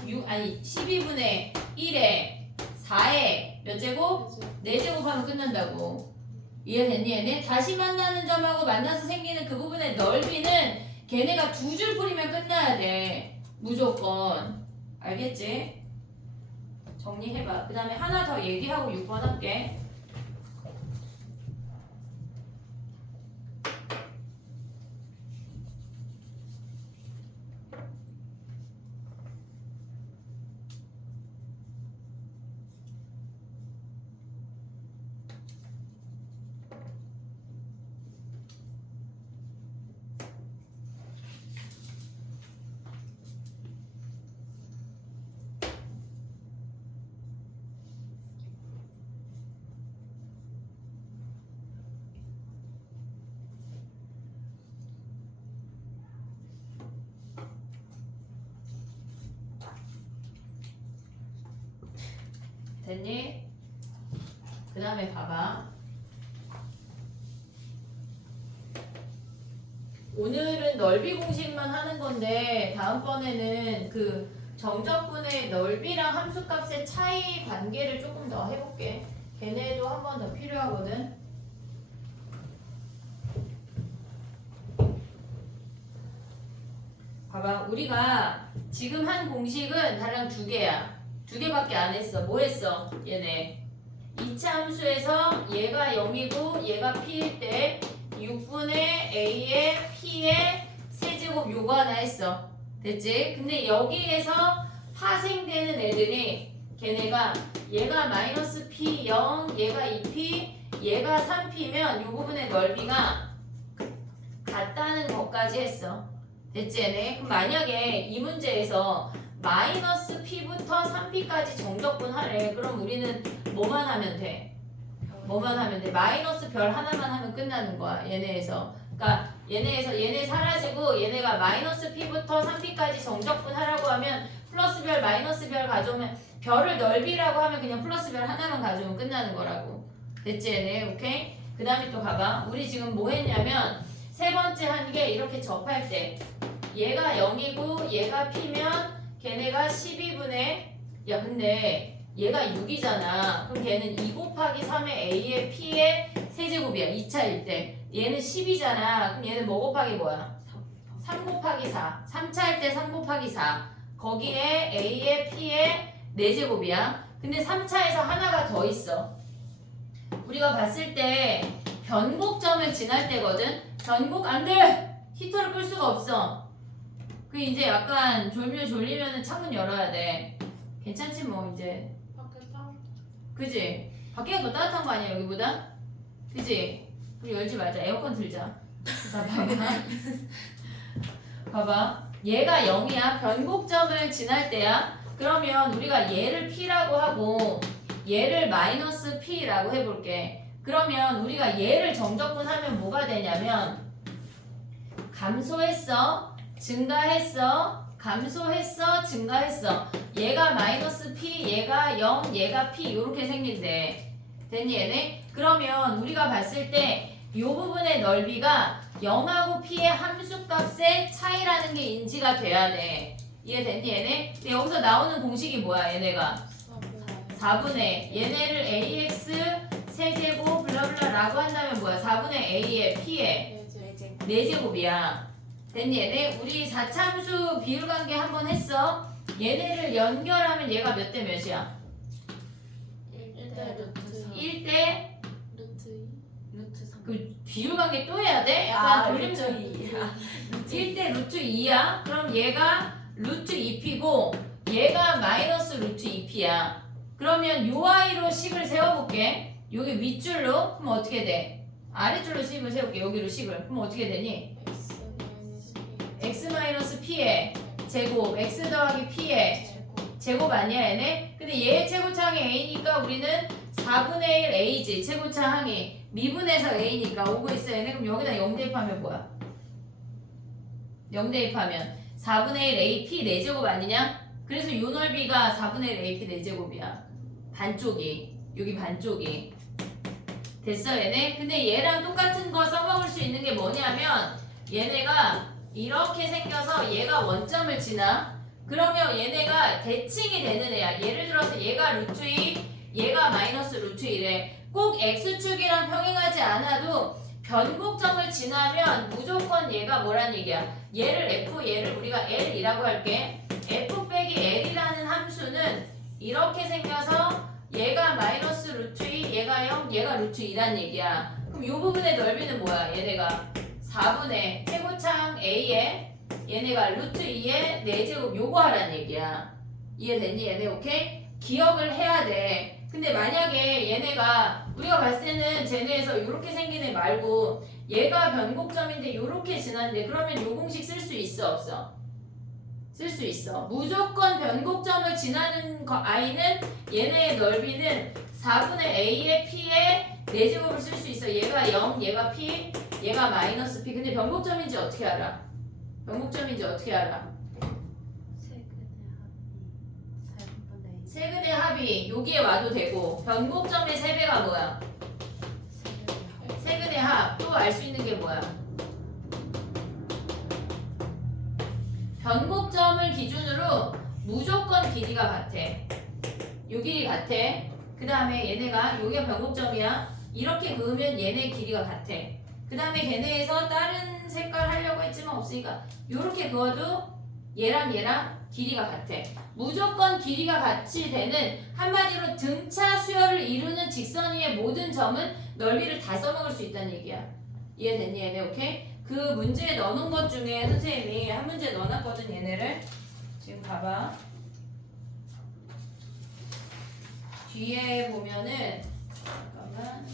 12분의 1에 4에 몇 제곱? 4제곱 하면 끝난다고. 이해됐니 얘네? 다시 만나는 점하고 만나서 생기는 그 부분의 넓이는 걔네가 두 줄 풀이면 끝나야 돼. 무조건. 알겠지? 정리해봐. 그 다음에 하나 더 얘기하고 6번 할게. 됐니? 그 다음에 봐봐. 오늘은 넓이 공식만 하는 건데 다음번에는 그 정적분의 넓이랑 함수값의 차이 관계를 조금 더 해볼게. 걔네도 한 번 더 필요하거든. 봐봐. 우리가 지금 한 공식은 달랑 2개야. 2개밖에 안 했어. 뭐 했어? 얘네 2차 함수에서 얘가 0이고 얘가 p일 때 6분의 a의 p의 세제곱 요거 하나 했어. 됐지? 근데 여기에서 파생되는 애들이 걔네가 얘가 마이너스 p 0, 얘가 2p, 얘가 3p면 요 부분의 넓이가 같다는 것까지 했어. 됐지 얘네? 그럼 만약에 이 문제에서 마이너스 p부터 3p까지 정적분 하래. 그럼 우리는 뭐만 하면 돼? 뭐만 하면 돼? 마이너스 별 하나만 하면 끝나는 거야. 얘네에서. 그러니까 얘네에서 얘네 사라지고 얘네가 마이너스 p부터 3p까지 정적분 하라고 하면 플러스 별 마이너스 별 가져오면 별을 넓이라고 하면 그냥 플러스 별 하나만 가져오면 끝나는 거라고. 됐지 얘네? 오케이? 그 다음에 또 가봐. 우리 지금 뭐 했냐면 세 번째 한 게 이렇게 접할 때 얘가 0이고 얘가 p면 걔네가 12분의 야 근데 얘가 6이잖아. 그럼 걔는 2 곱하기 3의 a의 p의 세제곱이야. 2차일 때. 얘는 10이잖아. 그럼 얘는 뭐 곱하기 뭐야? 3 곱하기 4. 3차일 때 3 곱하기 4. 거기에 a의 p의 4제곱이야. 근데 3차에서 하나가 더 있어. 우리가 봤을 때 변곡점을 지날 때거든. 변곡 안 돼! 히터를 끌 수가 없어. 그 이제 약간 졸리면은 창문 열어야 돼. 괜찮지 뭐 이제. 그지? 밖에가 더 따뜻한 거 아니야 여기보다? 그지? 우리 열지 말자. 에어컨 틀자. 자 봐봐. 봐봐. 얘가 0이야. 변곡점을 지날 때야. 그러면 우리가 얘를 p라고 하고 얘를 마이너스 p라고 해볼게. 그러면 우리가 얘를 정적분하면 뭐가 되냐면 감소했어. 증가했어. 감소했어. 증가했어. 얘가 마이너스 p, 얘가 0, 얘가 p 이렇게 생긴대. 됐니 얘네? 그러면 우리가 봤을 때 이 부분의 넓이가 0하고 p의 함수값의 차이라는 게 인지가 돼야 돼. 이해됐니 얘네? 근데 여기서 나오는 공식이 뭐야 얘네가? 4분의 얘네를 ax 세제곱 블라블라 라고 한다면 뭐야? 4분의 a의 p의 4제곱이야. 됐니 얘네? 우리 4차 함수 비율관계 한번 했어. 얘네를 연결하면 얘가 몇 대 몇이야? 1대 그 비율관계 또 해야 돼? 약간 돌림수 1대 루트 2야. 그럼 얘가 루트 2p고 얘가 마이너스 루트 2p야. 그러면 요 아이로 식을 세워볼게. 여기 윗줄로 그럼 어떻게 돼? 아래줄로 식을 세울게. 여기로 식을. 그럼 어떻게 되니? x p의 제곱 x 더하기 p의 제곱 아니야 얘네? 근데 얘 최고차항이 a니까 우리는 4분의 1 a지. 최고차항이 미분해서 a니까 오고 있어 얘네. 그럼 여기다 0 대입하면 뭐야? 0 대입하면 4분의 1 AP 4제곱 아니냐? 그래서 요 넓이가 4분의 1 AP 4제곱이야. 반쪽이. 여기 반쪽이. 됐어 얘네? 근데 얘랑 똑같은 거 써먹을 수 있는 게 뭐냐면 얘네가 이렇게 생겨서 얘가 원점을 지나? 그러면 얘네가 대칭이 되는 애야. 예를 들어서 얘가 루트 2, 얘가 마이너스 루트 1에 꼭 x축이랑 평행하지 않아도 변곡점을 지나면 무조건 얘가 뭐란 얘기야? 얘를 f, 얘를 우리가 l이라고 할게. f 빼기 l이라는 함수는 이렇게 생겨서 얘가 마이너스 루트 2, 얘가 0, 얘가 루트 2란 얘기야. 그럼 이 부분의 넓이는 뭐야? 얘네가 4분의 최고차항 a에 얘네가 루트 2의 4제곱 요거 하란 얘기야. 이해됐니 얘네? 오케이? 기억을 해야 돼. 근데 만약에 얘네가 우리가 봤을 때는 쟤네에서 이렇게 생긴 애 말고 얘가 변곡점인데 이렇게 지났는데 그러면 요 공식 쓸 수 있어 없어? 쓸 수 있어. 무조건 변곡점을 지나는 아이는 얘네의 넓이는 4분의 a의 p의 4제곱을 쓸 수 있어. 얘가 0, 얘가 p, 얘가 마이너스 p. 근데 변곡점인지 어떻게 알아? 변곡점인지 어떻게 알아? 세근의 합이 여기에 와도 되고 변곡점의 세배가 뭐야? 세근의 합. 또 알 수 있는 게 뭐야? 변곡점을 기준으로 무조건 길이가 같아. 요 길이 같아. 그 다음에 얘네가 여기가 변곡점이야. 이렇게 그으면 얘네 길이가 같아. 그 다음에 걔네에서 다른 색깔 하려고 했지만 없으니까 요렇게 그어도 얘랑 얘랑 길이가 같아. 무조건 길이가 같이 되는 한마디로 등차 수열을 이루는 직선 위의 모든 점은 넓이를 다 써먹을 수 있다는 얘기야. 이해됐니 얘네? 오케이? 그 문제에 넣어놓은 것 중에 선생님이 한 문제 넣어놨거든 얘네를. 지금 봐봐. 뒤에 보면은 잠깐만.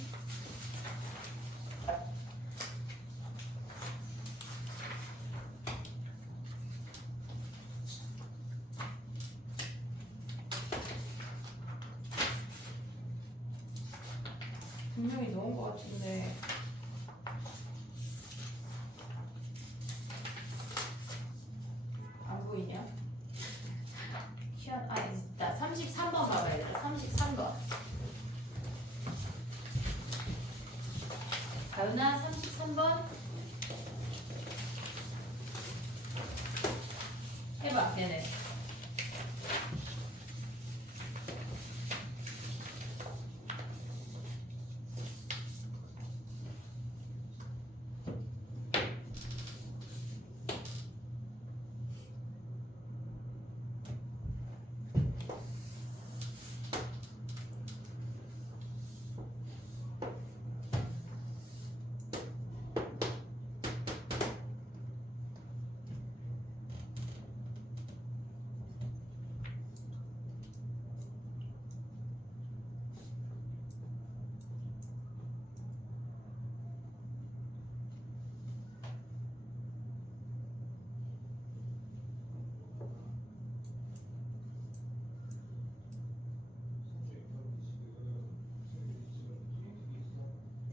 분명히 넣은 것 같은데 안 보이냐? 있다. 33번 봐봐야겠다. 33번. 가은아 33번 해봐 얘네.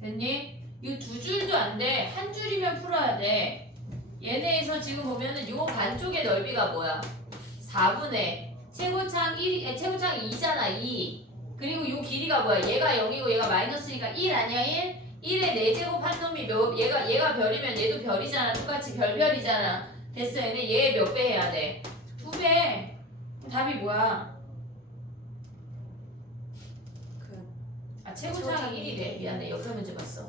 됐니? 이 두 줄도 안 돼. 한 줄이면 풀어야 돼. 얘네에서 지금 보면은 요 반쪽의 넓이가 뭐야? 4분의 최고차항 1, 최고차항 2잖아. 2. 그리고 요 길이가 뭐야? 얘가 0이고 얘가 마이너스니까 1 아니야? 1? 1의 4제곱 한 놈이 얘가 별이면 얘도 별이잖아. 똑같이 별이잖아. 됐어. 얘네 얘 몇 배 해야 돼? 2배. 답이 뭐야? 최고차항이 1이래. 미안해. 옆에 문제 봤어.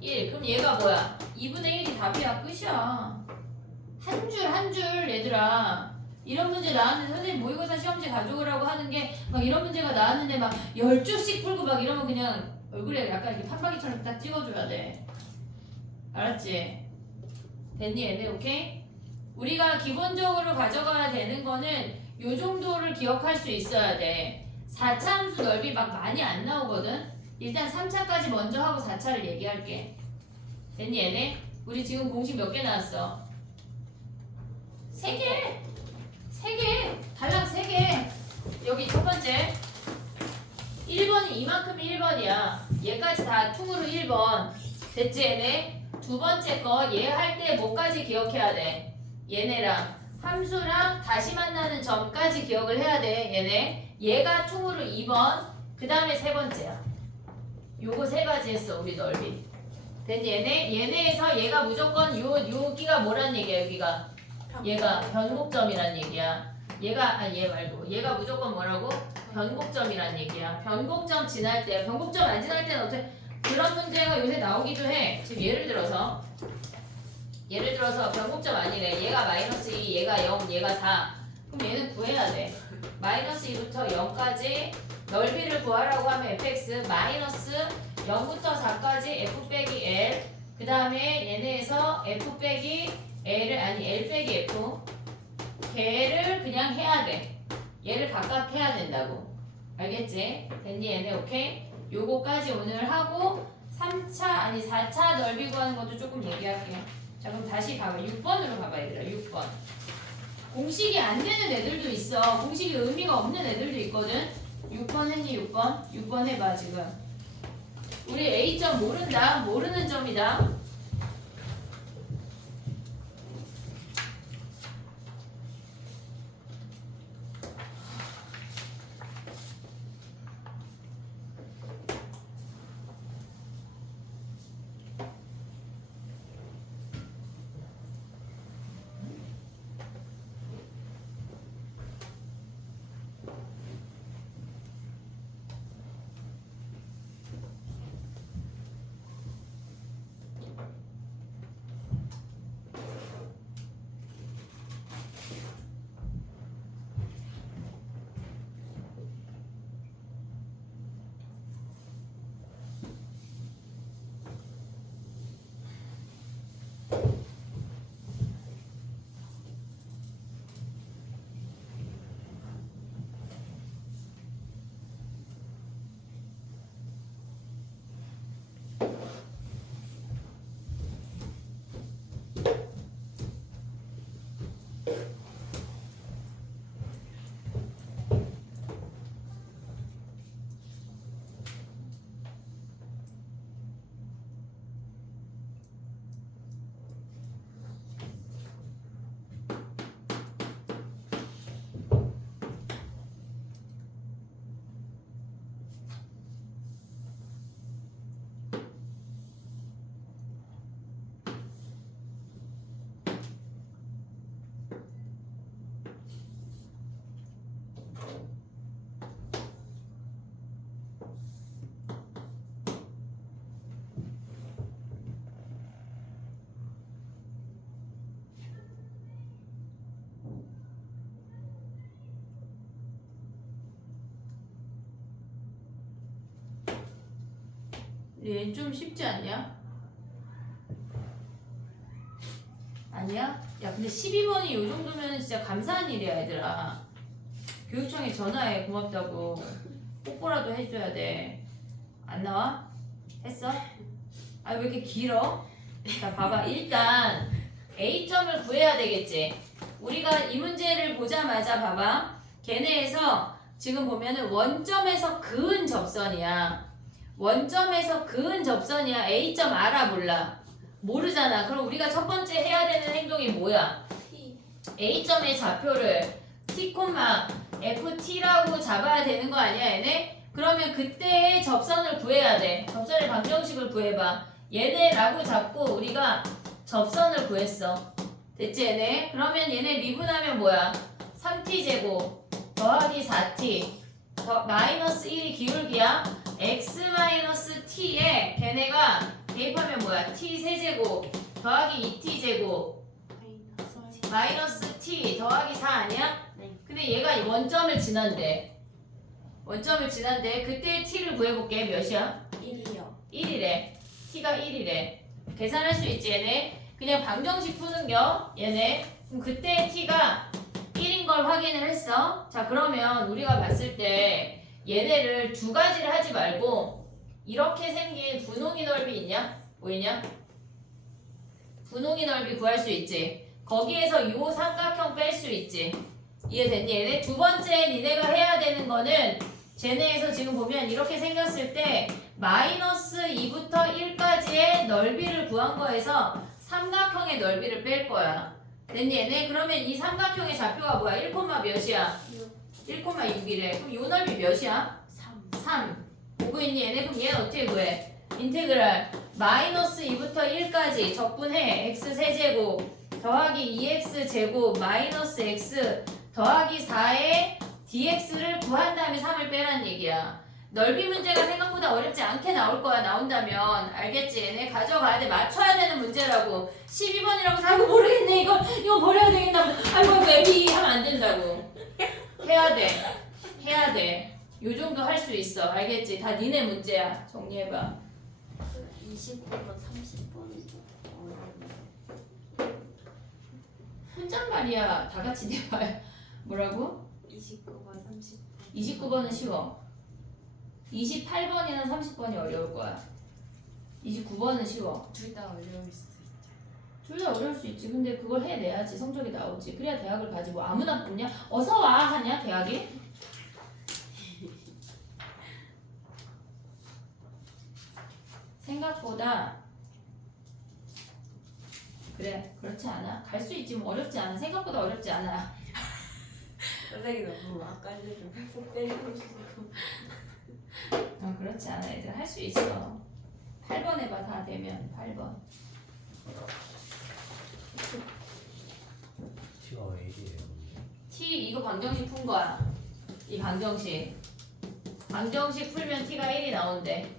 1. 그럼 얘가 뭐야? 2분의 1이 답이야. 끝이야. 한 줄 얘들아. 이런 문제 나왔는데 선생님 모의고사 시험지 가져오라고 하는 게 막 이런 문제가 나왔는데 막 10줄씩 풀고 막 이러면 그냥 얼굴에 약간 이렇게 판박이처럼 딱 찍어줘야 돼. 알았지? 됐니 얘네? 오케이? 우리가 기본적으로 가져가야 되는 거는 요 정도를 기억할 수 있어야 돼. 4차 함수 넓이 막 많이 안 나오거든. 일단 3차까지 먼저 하고 4차를 얘기할게. 됐니 얘네? 우리 지금 공식 몇 개 나왔어? 3개! 3개! 달랑 3개! 여기 첫 번째 1번이 이만큼이 1번이야. 얘까지 다 퉁으로 1번. 됐지 얘네? 두 번째 거 얘 할 때 뭐까지 기억해야 돼? 얘네랑 함수랑 다시 만나는 점까지 기억을 해야 돼. 얘네 얘가 퉁으로 2번. 그 다음에 세 번째야. 요거 세 가지 했어 우리 넓이. 됐니 얘네? 얘네에서 얘가 무조건 여기가 뭐란 얘기야 여기가? 얘가 변곡점이란 얘기야. 얘 말고 얘가 무조건 뭐라고? 변곡점이란 얘기야. 변곡점 지날 때, 변곡점 안 지날 때는 어떻게? 그런 문제가 요새 나오기도 해. 지금 예를 들어서 변곡점 아니래. 얘가 마이너스 2, 얘가 0, 얘가 4. 그럼 얘는 구해야 돼. 마이너스 2부터 0까지 넓이를 구하라고 하면 fx 마이너스 0부터 4까지 f 빼기 l. 그 다음에 얘네에서 f 빼기 l을 아니 l 빼기 f. 걔를 그냥 해야 돼. 얘를 각각 해야 된다고. 알겠지? 됐니 얘네? 오케이? 요거까지 오늘 하고 3차 아니 4차 넓이 구하는 것도 조금 얘기할게. 자 그럼 다시 봐봐. 6번으로 봐봐 얘들아. 6번. 공식이 안 되는 애들도 있어. 공식이 의미가 없는 애들도 있거든. 6번 했니? 6번? 6번 해봐 지금. 우리 A점 모른다. 모르는 점이다. 얘 좀 쉽지 않냐? 아니야? 야 근데 12번이 요 정도면 진짜 감사한 일이야 얘들아. 교육청에 전화해 고맙다고. 뽀뽀라도 해줘야 돼. 안 나와? 했어? 아 왜 이렇게 길어? 자 봐봐 일단 A점을 구해야 되겠지. 우리가 이 문제를 보자마자 봐봐. 걔네에서 지금 보면은 원점에서 그은 접선이야. 원점에서 그은 접선이야. A점 알아 몰라? 모르잖아. 그럼 우리가 첫 번째 해야 되는 행동이 뭐야? A점의 좌표를 T, FT라고 잡아야 되는 거 아니야 얘네? 그러면 그때의 접선을 구해야 돼. 접선의 방정식을 구해봐. 얘네라고 잡고 우리가 접선을 구했어. 됐지 얘네? 그러면 얘네 미분하면 뭐야? 3t제곱 더하기 4t 마이너스 1이 기울기야. x-t에 걔네가 대입하면 뭐야? t 세제곱 더하기 2t제곱 마이너스 t 더하기 4 아니야? 네. 근데 얘가 원점을 지난대. 원점을 지난대. 그때 t를 구해볼게. 몇이야? 1이요. 1이래. t가 1이래. 계산할 수 있지 얘네? 그냥 방정식 푸는겨 얘네. 그럼 그때 t가 1인 걸 확인을 했어. 자 그러면 우리가 봤을 때 얘네를 두 가지를 하지 말고 이렇게 생긴 분홍이 넓이 있냐? 보이냐? 분홍이 넓이 구할 수 있지. 거기에서 이 삼각형 뺄 수 있지. 이해됐니? 얘네 두 번째 니네가 해야 되는 거는 쟤네에서 지금 보면 이렇게 생겼을 때 마이너스 2부터 1까지의 넓이를 구한 거에서 삼각형의 넓이를 뺄 거야. 됐니 얘네? 그러면 이 삼각형의 좌표가 뭐야? 1, 몇이야? 1,6이래. 그럼 요 넓이 몇이야? 3. 보고 있니 얘네? 그럼 얘는 어떻게 구해? 인테그랄 마이너스 2부터 1까지 적분해. x 세제곱 더하기 2x 제곱 마이너스 x 더하기 4의 dx를 구한 다음에 3을 빼라는 얘기야. 넓이 문제가 생각보다 어렵지 않게 나올 거야. 나온다면 알겠지? 얘네 가져가야 돼. 맞춰야 되는 문제라고. 12번이라고 아이고 모르겠네. 이거 버려야 되겠나. 아이고 애비 하면 안 된다고. 해야 돼. 요 정도 할 수 있어. 알겠지? 다 니네 문제야. 정리해봐. 29번 30번이죠. 혼잣말이야. 다 같이 내봐요. 뭐라고? 29번 30번. 29번은 쉬워. 28번이나 30번이 어려울 거야. 29번은 쉬워. 둘 다 어려울 수도 있죠. 둘 다 어려울 수 있지. 근데 그걸 해내야지 성적이 나오지. 그래야 대학을 가지고 아무나 뽑냐? 어서 와 하냐 대학이? 생각보다 그래 그렇지 않아. 갈 수 있지 뭐. 어렵지 않아. 생각보다 어렵지 않아. 선생님 너무 아까 전에 팩폭 때리고 싶고. 그렇지 않아. 애들 할 수 있어. 8번 해봐. 다 되면 8번. T가 왜 1이에요? T 이거 방정식 푼 거야. 이 방정식. 방정식 풀면 T가 1이 나온대.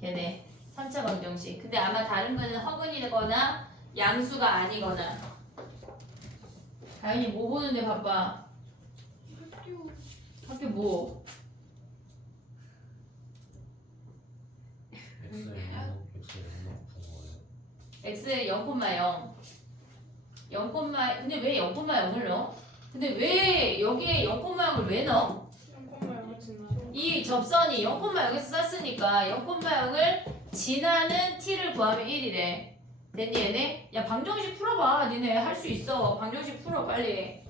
걔네 3차 방정식. 근데 아마 다른 거는 허근이거나 양수가 아니거나. 다현이 뭐 보는데 바빠? 학교 뭐? X에 0,0. 0, 근데 왜 0,0을 넣어? 근데 왜 여기에 0,0을 왜 넣어? 잠깐만요, 지나요. 이 접선이 0,0에서 썼으니까 0,0을 지나는 t를 구하면 1이래. 됐니 얘네? 야 방정식 풀어봐. 니네 할 수 있어. 방정식 풀어 빨리.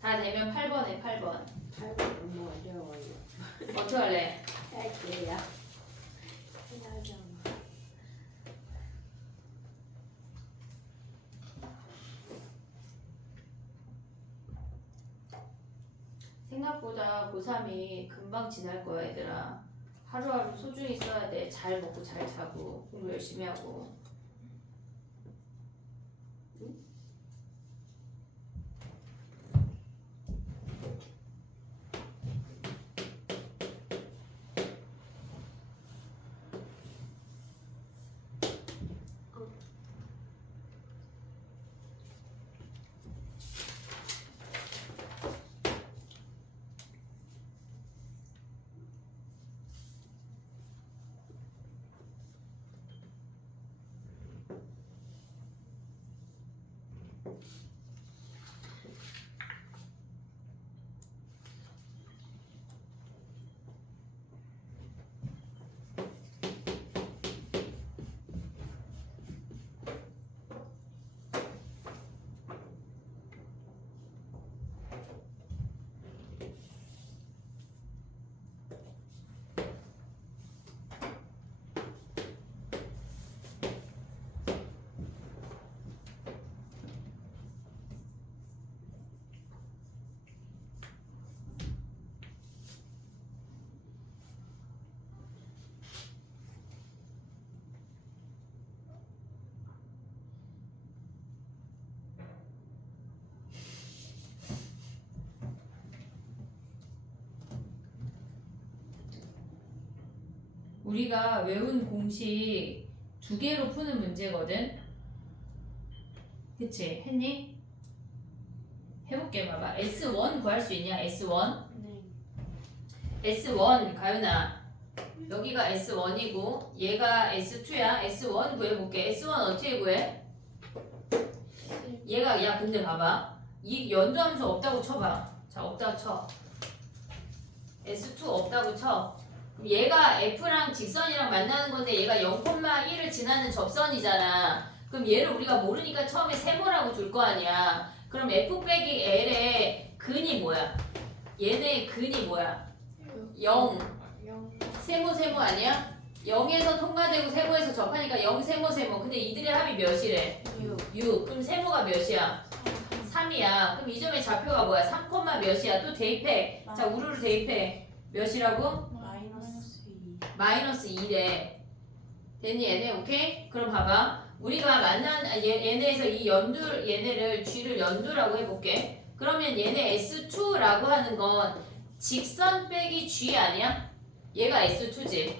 다 되면 8번에 8번. 8번 너무 어려워요. 어떻게 할래? 할게요. 해야죠. 생각보다 고3이 금방 지날 거야 얘들아. 하루하루 소중히 써야 돼. 잘 먹고 잘 자고 공부 열심히 하고. 우리가 외운 공식 2개로 푸는 문제거든. 그치? 했니? 해볼게 봐봐. S1 구할 수 있냐? S1 네. S1 가윤아 여기가 S1이고 얘가 S2야. S1 구해볼게. S1 어떻게 구해? 7 얘가 야 근데 봐봐. 이 연도함수 없다고 쳐봐. 자 없다고 쳐. S2 없다고 쳐. 그럼 얘가 F랑 직선이랑 만나는 건데 얘가 0,1을 지나는 접선이잖아. 그럼 얘를 우리가 모르니까 처음에 세모라고 줄 거 아니야. 그럼 F 빼기 L의 근이 뭐야? 얘네 근이 뭐야? 0. 세모 아니야? 0에서 통과되고 세모에서 접하니까 0 세모. 근데 이들의 합이 몇이래? 6. 그럼 세모가 몇이야? 3이야. 그럼 이 점의 좌표가 뭐야? 3, 몇이야? 또 대입해. 자 우르르 대입해. 몇이라고? 마이너스 2래. 됐니 얘네? 오케이? 그럼 봐봐. 우리가 만난 얘네에서 이 연두 얘네를 G를 연두라고 해볼게. 그러면 얘네 S2라고 하는 건 직선 빼기 G 아니야? 얘가 S2지.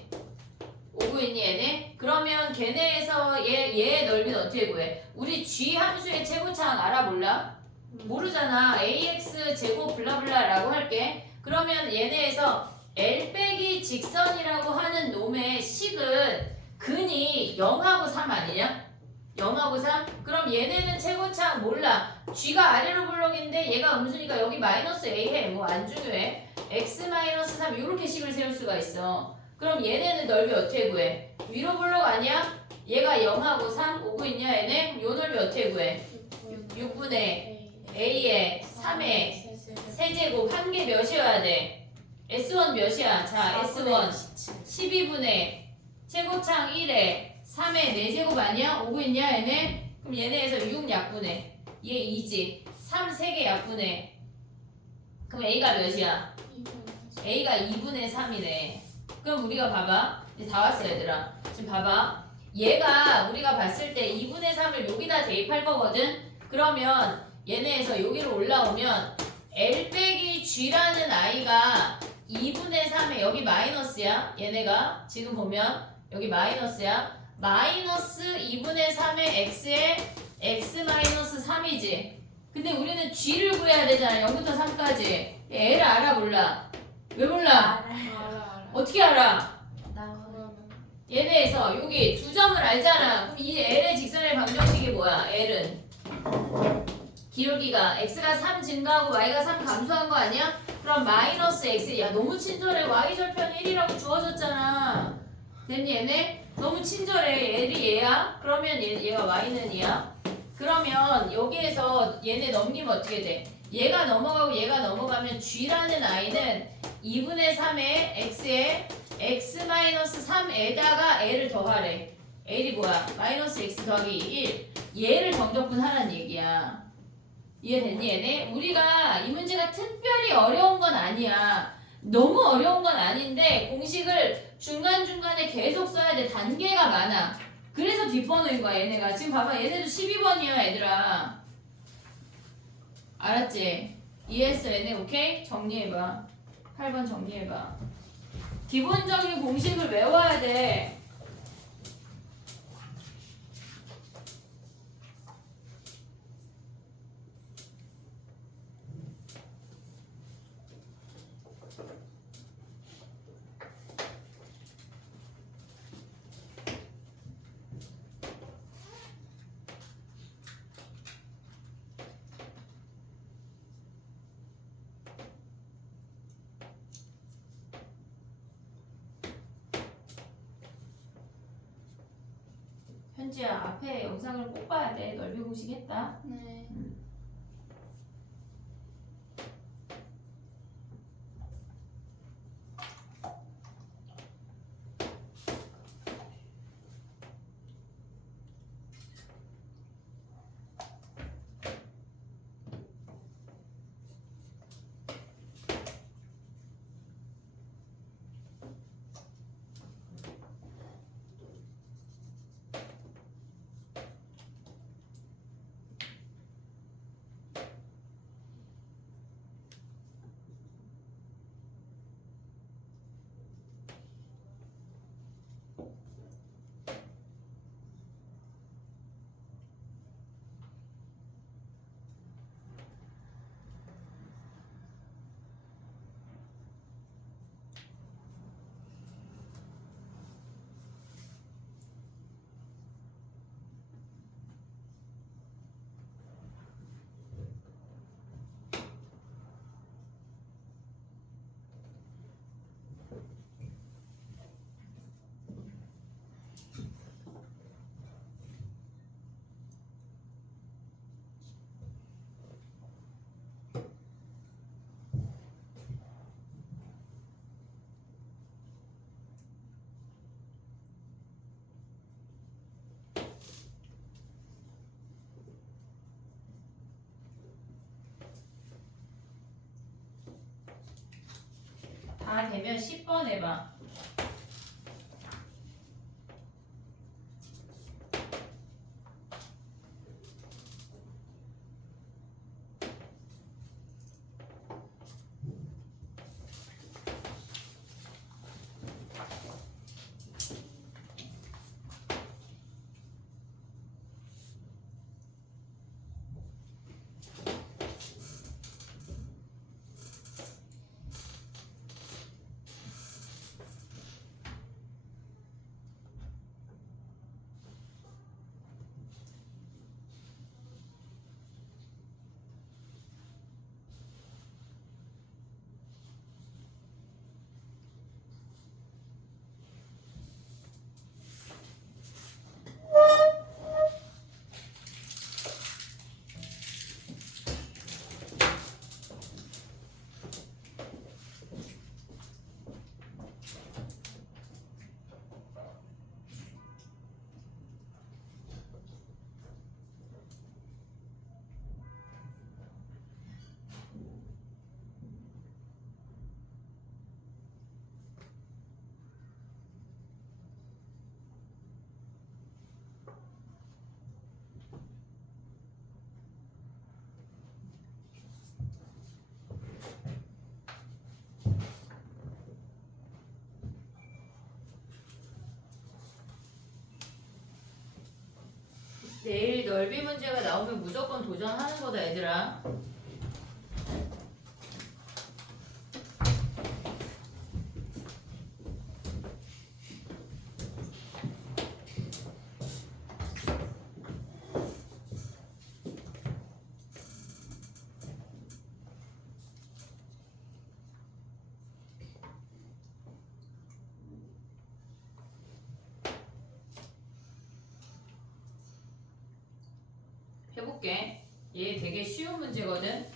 오고 있니 얘네? 그러면 걔네에서 얘의 넓이는 어떻게 구해? 우리 G 함수의 최고차항 알아 몰라? 모르잖아. AX 제곱 블라블라라고 할게. 그러면 얘네에서 L 빼기 직선이라고 하는 놈의 식은 근이 0하고 3 아니냐? 0하고 3? 그럼 얘네는 최고차항 몰라. G가 아래로 블록인데 얘가 음수니까 여기 마이너스 A 해. 뭐 안 중요해. X 마이너스 3 이렇게 식을 세울 수가 있어. 그럼 얘네는 넓이 어떻게 구해? 위로 블록 아니야? 얘가 0하고 3 오고 있냐 얘네? 요 넓이 어떻게 구해? 6분의 A에 3에 세제곱 한 개 몇이어야 돼? S1 몇이야? 자 S1 12분의 최고차항 1에 3의 4제곱 아니야? 오고 있냐 얘네? 그럼 얘네에서 6 약분해. 얘 2지. 3 3개 약분해. 그럼 A가 몇이야? A가 2분의 3이네. 그럼 우리가 봐봐. 이제 다 왔어 얘들아. 지금 봐봐. 얘가 우리가 봤을 때 2분의 3을 여기다 대입할 거거든? 그러면 얘네에서 여기로 올라오면 L 빼기 G라는 아이가 2분의 3에 여기 마이너스야. 얘네가 지금 보면 여기 마이너스야. 마이너스 2분의 3의 X에 X 마이너스 3이지. 근데 우리는 G를 구해야 되잖아. 0부터 3까지. L을 알아 몰라? 왜 몰라? 어떻게 알아? 얘네에서 여기 두 점을 알잖아. 그럼 이 L의 직선의 방정식이 뭐야? L은 기울기가 X가 3 증가하고 Y가 3 감소한 거 아니야? 그럼 마이너스 X. 야 너무 친절해. Y절편 1이라고 주어졌잖아. 됐니 얘네? 너무 친절해. L이 얘야? 그러면 얘가 Y는 얘야? 그러면 여기에서 얘네 넘기면 어떻게 돼? 얘가 넘어가고 얘가 넘어가면 G라는 I는 2분의 3의 X에 X-3에다가 L을 더하래. L이 뭐야? 마이너스 X 더하기 1. 얘를 정적분 하라는 얘기야. 이해됐니 얘네? 우리가 이 문제가 특별히 어려운 건 아니야. 너무 어려운 건 아닌데 공식을 중간중간에 계속 써야 돼. 단계가 많아. 그래서 뒷번호인 거야 얘네가. 지금 봐봐 얘네도 12번이야 얘들아. 알았지? 이해했어 얘네? 오케이? 정리해봐. 8번 정리해봐. 기본적인 공식을 외워야 돼. 현지야 앞에 영상을 꼭 봐야 돼. 넓이 공식 했다. 네. 다 되면 10번 해봐. 내일 넓이 문제가 나오면 무조건 도전하는 거다 얘들아. 해볼게. 얘 되게 쉬운 문제거든.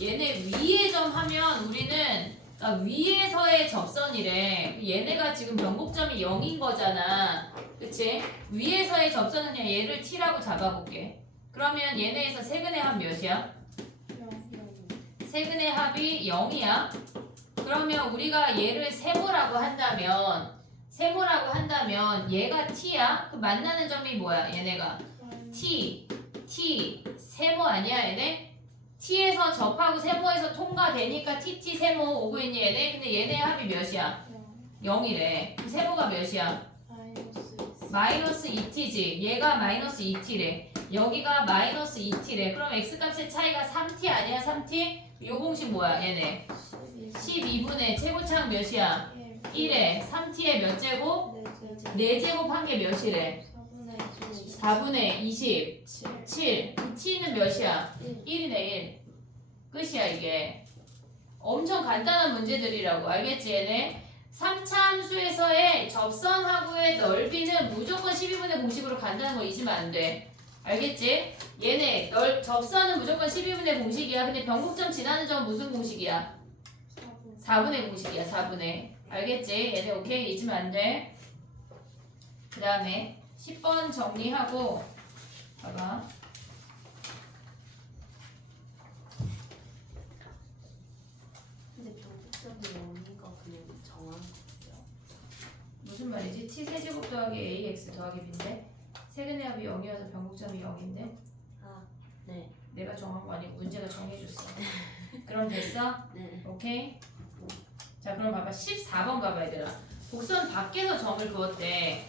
얘네 위에 점 하면 우리는 위에서의 접선이래. 얘네가 지금 변곡점이 0인 거잖아. 그치? 위에서의 접선은 그냥 얘를 t라고 잡아볼게. 그러면 얘네에서 세근의 합 몇이야? 세근의 합이 0이야. 그러면 우리가 얘를 세모라고 한다면 얘가 t야. 그 만나는 점이 뭐야? 얘네가 t 세모 아니야 얘네? t에서 접하고 세모에서 통과되니까 tt 세모 오고 있니 얘네? 근데 얘네 합이 몇이야? 0이래. 그럼 세모가 몇이야? 마이너스 2t지. 얘가 마이너스 2t래. 여기가 마이너스 2t래. 그럼 x값의 차이가 3t 아니야? 3t? 요 공식 뭐야 얘네? 12분의 최고차항 몇이야? 1에 3t의 몇 제곱? 4제곱 한 게 몇이래? 4분의 27. t는 몇이야? 1이네 1. 끝이야 이게. 엄청 간단한 문제들이라고. 알겠지 얘네? 3차 함수에서의 접선하고의 넓이는 무조건 12분의 공식으로 간다는 거 잊으면 안 돼. 알겠지? 얘네 접선은 무조건 12분의 공식이야. 근데 변곡점 지나는 점은 무슨 공식이야? 4분의 공식이야. 4분의. 알겠지? 얘네 오케이? 잊으면 안 돼. 그 다음에 10번 정리하고 봐봐. 근데 변곡점이 0이니까 그냥 정한 거예요. 무슨 말이지? t 세제곱 더하기 ax 더하기 b인데 세근의 합이 0이어서 변곡점이 0인데 아, 네. 내가 정한 거 아니고 문제가 정해줬어. 그럼 됐어? 네. 오케이? 자 그럼 봐봐. 14번 봐봐 얘들아. 곡선 밖에서 점을 그었대.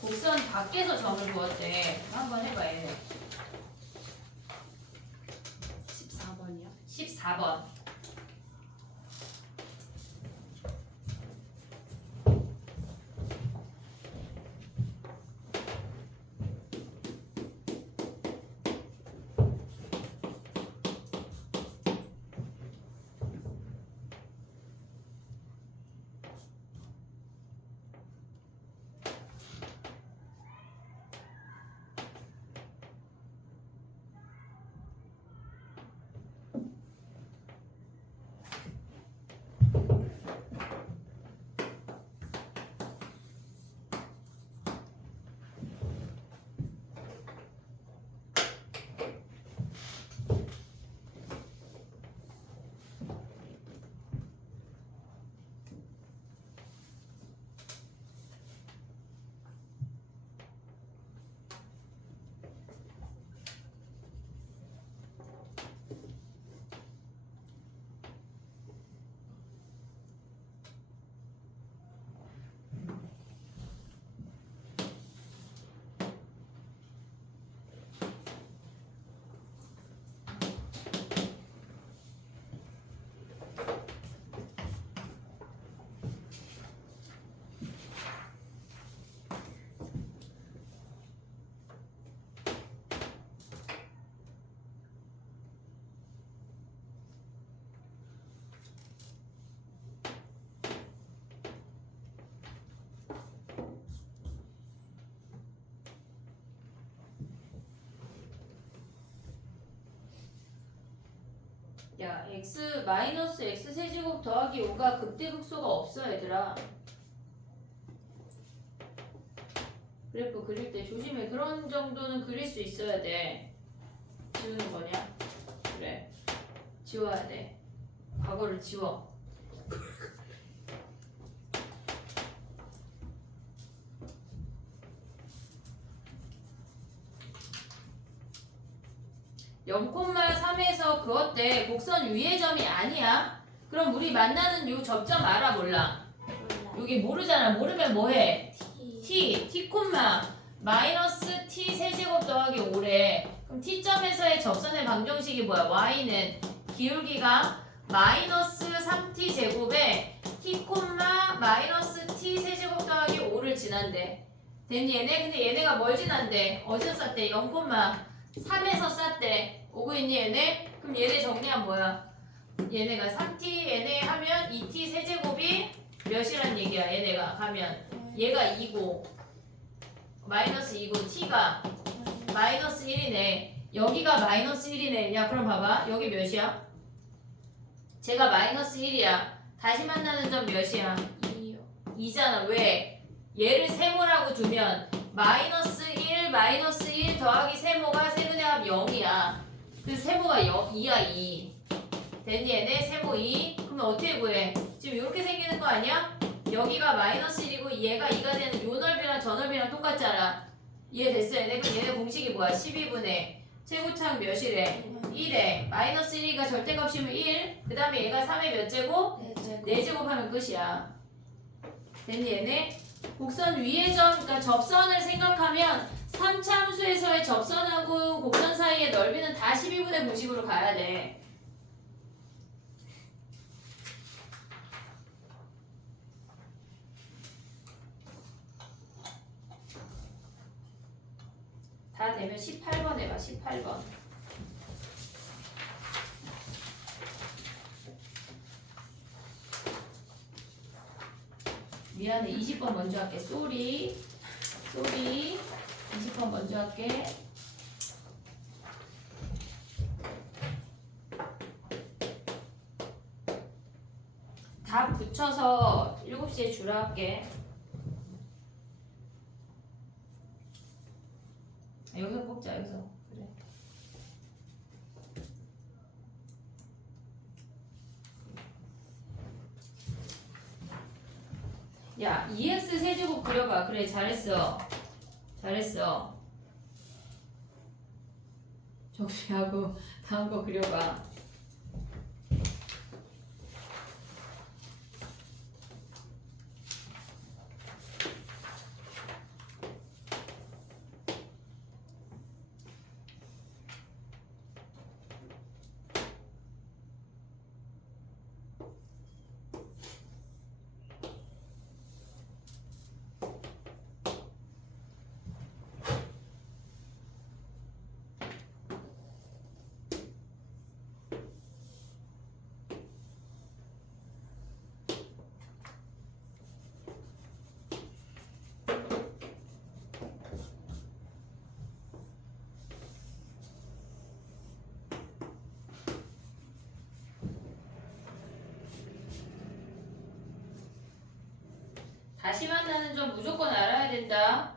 곡선 밖에서 점을 그었대. 한번 해봐 얘네. 14번이요? 14번. 야, x 마이너스 x 세제곱 더하기 5가 극대극소가 없어 얘들아. 그래프 그릴 때 조심해. 그런 정도는 그릴 수 있어야 돼. 지우는 거냐? 그래. 지워야 돼. 과거를 지워. (0,3에서) 그 어때? 곡선 위의 점이 아니야? 그럼 우리 만나는 요 접점 알아 몰라? 여기 모르잖아. 모르면 뭐해? t 마이너스 t 세제곱 더하기 5래. 그럼 t점에서의 접선의 방정식이 뭐야? y는 기울기가 마이너스 3t 제곱에 t 마이너스 t 세제곱 더하기 5를 지난대. 됐니 얘네? 근데 얘네가 뭘 지난대? 어디서 쌌대? 0,3에서 쌌대. 오고 있니 얘네? 그럼 얘네 정리하면 뭐야? 얘네가 3t 얘네 하면 2t 세제곱이 몇이란 얘기야? 얘네가 가면 얘가 2고 마이너스 2고 t가 마이너스 1이네. 여기가 마이너스 1이네. 야 그럼 봐봐. 여기 몇이야? 제가 마이너스 1이야. 다시 만나는 점 몇이야? 2요. 2잖아. 왜? 얘를 세모라고 두면 마이너스 1 더하기 세모가 세분의 합 0이야. 그 세모가 2야 2. 됐니 얘네? 세모 2. 그러면 어떻게 구해? 지금 이렇게 생기는 거 아니야? 여기가 마이너스 1이고 얘가 2가 되는 요 넓이랑 저 넓이랑 똑같잖아. 이해됐어 얘네? 그럼 얘네 공식이 뭐야? 12분의 최고차항 몇이래? 1에 마이너스 1이가 절대값이면 1. 그 다음에 얘가 3의 몇 제곱? 4제곱 하면 끝이야. 됐니 얘네? 곡선 위의 점, 그러니까 접선을 생각하면 3차함수에서의 접선하고 곡선 사이의 넓이는 다 12분의 공식으로 가야 돼. 다 되면 18번 해봐. 18번. 미안해. 20번 먼저 할게. 쏘리. 20번 먼저 할게. 다 붙여서 7시에 주라 할게. 여기서 뽑자. 여기서. 그래. 야, 2x 세제곱 그려봐. 그래, 잘했어. 정리하고 다음 거 그려봐. 다시 만나는 점 무조건 알아야 된다.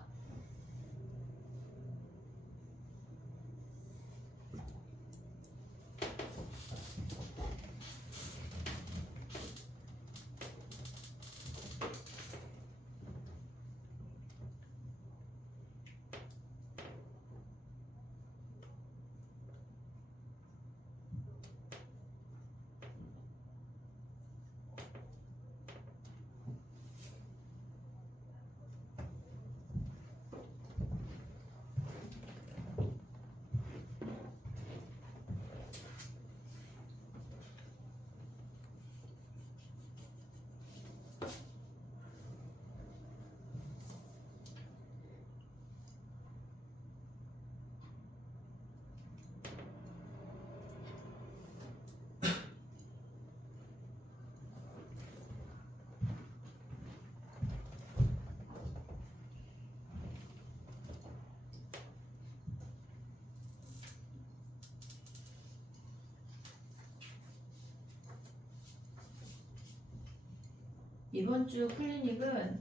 이번 주 클리닉은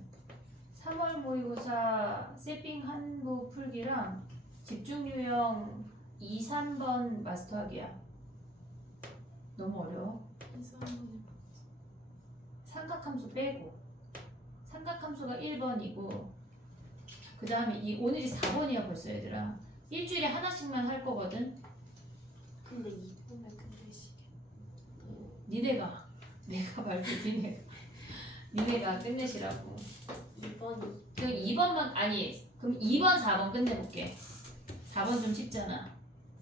3월 모의고사 세핑 한부 풀기랑 집중유형 2, 3번 마스터하기야. 너무 어려워. 이상한 삼각함수 빼고 삼각함수가 1번이고 그 다음에 오늘이 4번이야 벌써 얘들아. 일주일에 하나씩만 할 거거든. 근데 이번에 끝내시게. 니네가 내가 말고 니네가 끝내시라고. 2번이 그 2번만 아니 그럼 2번 4번 끝내볼게. 4번 좀 쉽잖아.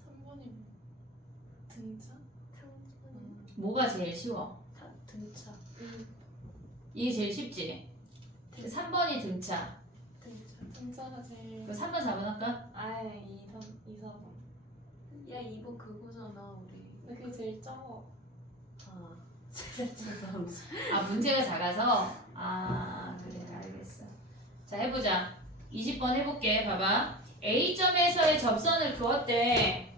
3번이 등차? 뭐가 제일 쉬워? 등차. 이게 제일 쉽지? 3번이 등차. 등차가 제일. 그 3번 4번 할까? 아예 2, 4번. 야 2번 그거잖아 우리. 근데 그게 제일 작아. 아 죄송합니다. 아 문제가 작아서? 아 그래 알겠어. 자 해보자. 20번 해볼게. 봐봐. A점에서의 접선을 그었대.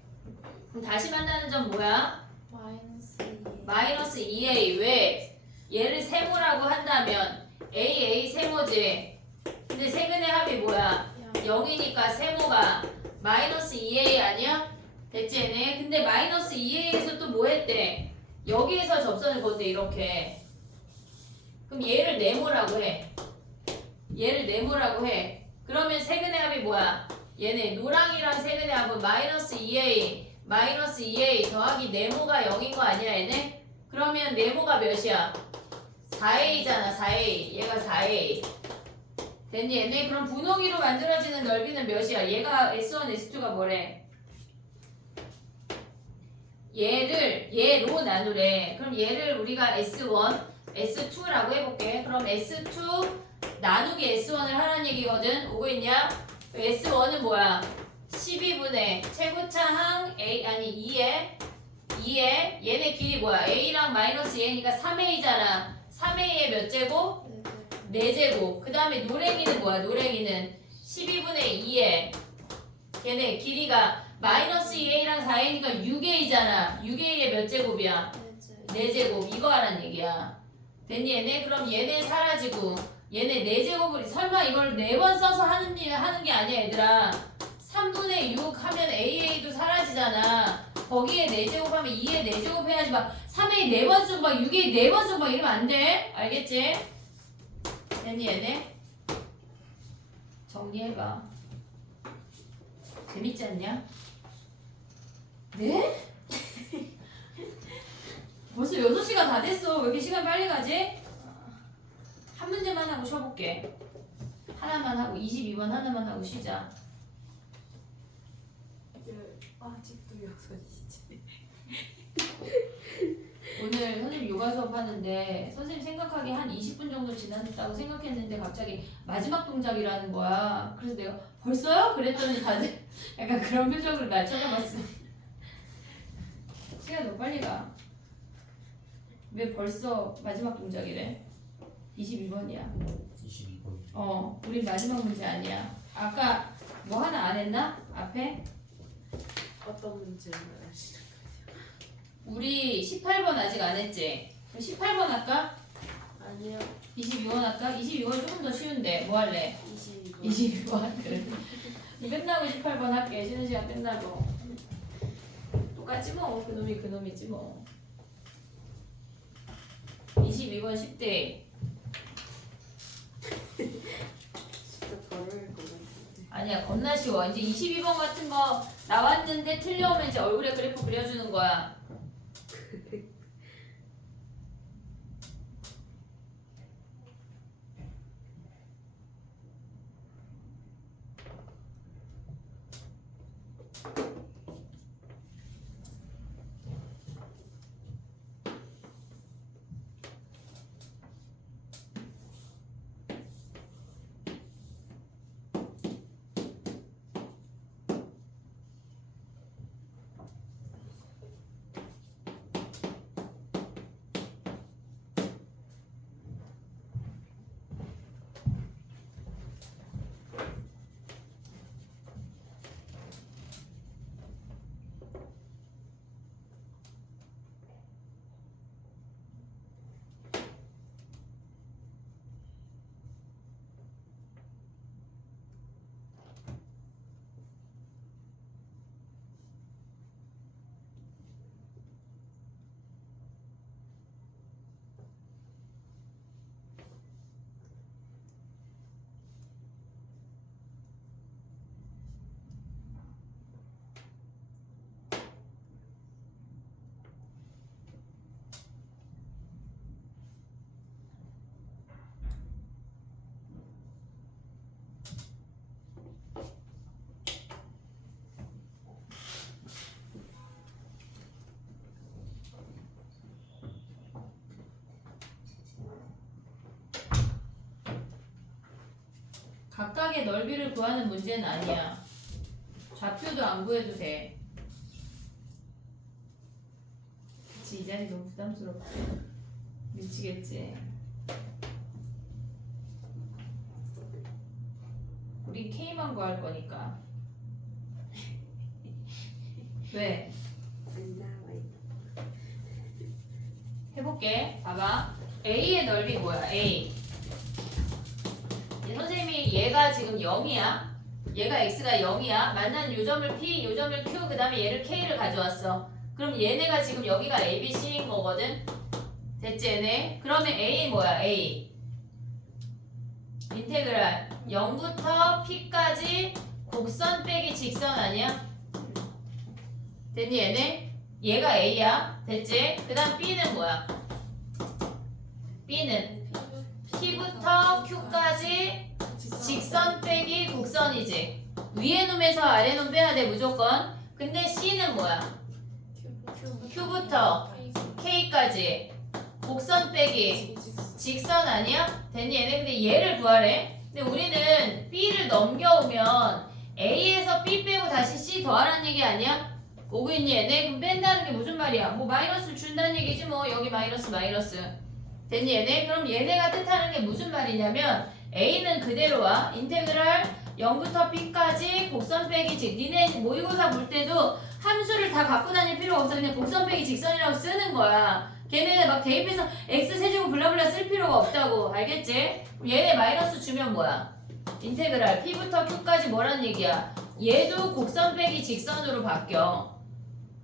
그럼 다시 만나는 점 뭐야? 마이너스 2. 마이너스 2A. 왜? 얘를 세모라고 한다면 A 세모지. 근데 세근의 합이 뭐야? 0이니까 세모가 마이너스 2A 아니야? 됐지 얘네? 근데 마이너스 2A에서 또 뭐 했대? 여기에서 접선을 그었대 이렇게. 그럼 얘를 네모라고 해. 얘를 네모라고 해. 그러면 세근의 합이 뭐야? 얘네 노랑이랑 세근의 합은 마이너스 2A 더하기 네모가 0인 거 아니야 얘네? 그러면 네모가 몇이야? 4A잖아 4A. 얘가 4A. 됐니 얘네? 그럼 분홍이로 만들어지는 넓이는 몇이야? 얘가 S1, S2가 뭐래? 얘로 나누래. 그럼 얘를 우리가 S1, S2라고 해볼게. 그럼 S2 나누기 S1을 하라는 얘기거든. 오고 있냐? S1은 뭐야? 12분의 최고차항 A 아니 2에 얘네 길이 뭐야? A랑 마이너스 A니까 3A잖아. 3A의 몇 제곱? 4제곱. 그 다음에 노랭이는 뭐야? 노랭이는 12분의 2에 걔네 길이가 마이너스 2A랑 4A니까 6A잖아. 6A의 몇 제곱이야? 4제곱. 이거 하란 얘기야. 됐니 얘네? 그럼 얘네 사라지고 얘네 4제곱을 설마 이걸 4번 써서 하는 게 아니야 얘들아. 3분의 6 하면 AA도 사라지잖아. 거기에 4제곱 하면 2에 4제곱 해야지 막 3A 4번 쓰고 막 6A 4번 쓰고 막 이러면 안 돼. 알겠지? 됐니 얘네? 정리해봐. 재밌지 않냐? 네? 벌써 6시가 다 됐어. 왜 이렇게 시간 빨리 가지? 한 문제만 하고 쉬어볼게. 하나만 하고 22번 하나만 하고 쉬자. 아직도 6시지. 오늘 선생님 요가 수업 하는데 선생님 생각하기에 한 20분 정도 지났다고 생각했는데 갑자기 마지막 동작이라는 거야. 그래서 내가 벌써요? 그랬더니 다들 약간 그런 표정으로 날 쳐다봤어. 시간 너무 빨리 가. 왜 벌써 마지막 동작이래? 22번이야. 22번. 우린 마지막 문제 아니야. 아까 뭐 하나 안 했나? 앞에? 어떤 문제를 하시는 우리 18번 아직 안 했지? 그럼 18번 할까? 아니요. 22번 할까? 22번 조금 더 쉬운데 뭐 할래? 22번. 22번 그래. 끝나고 18번 할게. 쉬는 시간 끝나고. 똑같지 뭐. 그놈이 그놈이지 뭐. 22번 10대. 진짜 버릴 것 같은데. 아니야 겁나 쉬워. 이제 22번 같은 거 나왔는데 틀려오면 이제 얼굴에 그래프 그려주는 거야. 각각의 넓이를 구하는 문제는 아니야. 좌표도 안 구해도 돼. 그치, 이 자리 너무 부담스럽지. 미치겠지. 우리 K만 구할 거니까. 왜? 안 나와요. 해볼게. 봐봐. A의 넓이 뭐야? A. 선생님이 얘가 지금 0이야. 얘가 X가 0이야. 만난 요점을 P, 요점을 Q, 그 다음에 얘를 K를 가져왔어. 그럼 얘네가 지금 여기가 A, B, C인 거거든. 됐지 얘네? 그러면 A 뭐야? A. 인테그랄 0부터 P까지 곡선 빼기 직선 아니야? 됐니 얘네? 얘가 A야. 됐지? 그 다음 B는 뭐야? B는 P부터 Q까지 직선 빼기 곡선이지. 위에 놈에서 아래 놈 빼야 돼 무조건. 근데 C는 뭐야? Q부터 K까지 곡선 빼기 직선 아니야? 됐니 얘네? 근데 얘를 구하래. 근데 우리는 B를 넘겨오면 A에서 B 빼고 다시 C 더하라는 얘기 아니야? 오고 있니 얘네? 그럼 뺀다는 게 무슨 말이야? 뭐 마이너스를 준다는 얘기지 뭐. 여기 마이너스 마이너스. 됐니 얘네? 그럼 얘네가 뜻하는 게 무슨 말이냐면 A는 그대로와 인테그랄 0부터 P까지 곡선 빼기 직. 니네 모의고사 볼 때도 함수를 다 갖고 다닐 필요가 없어. 그냥 곡선 빼기 직선이라고 쓰는 거야. 걔네는 막 대입해서 x 세제곱 블라블라 쓸 필요가 없다고. 알겠지? 그럼 얘네 마이너스 주면 뭐야? 인테그랄 P부터 Q까지 뭐라는 얘기야? 얘도 곡선 빼기 직선으로 바뀌어.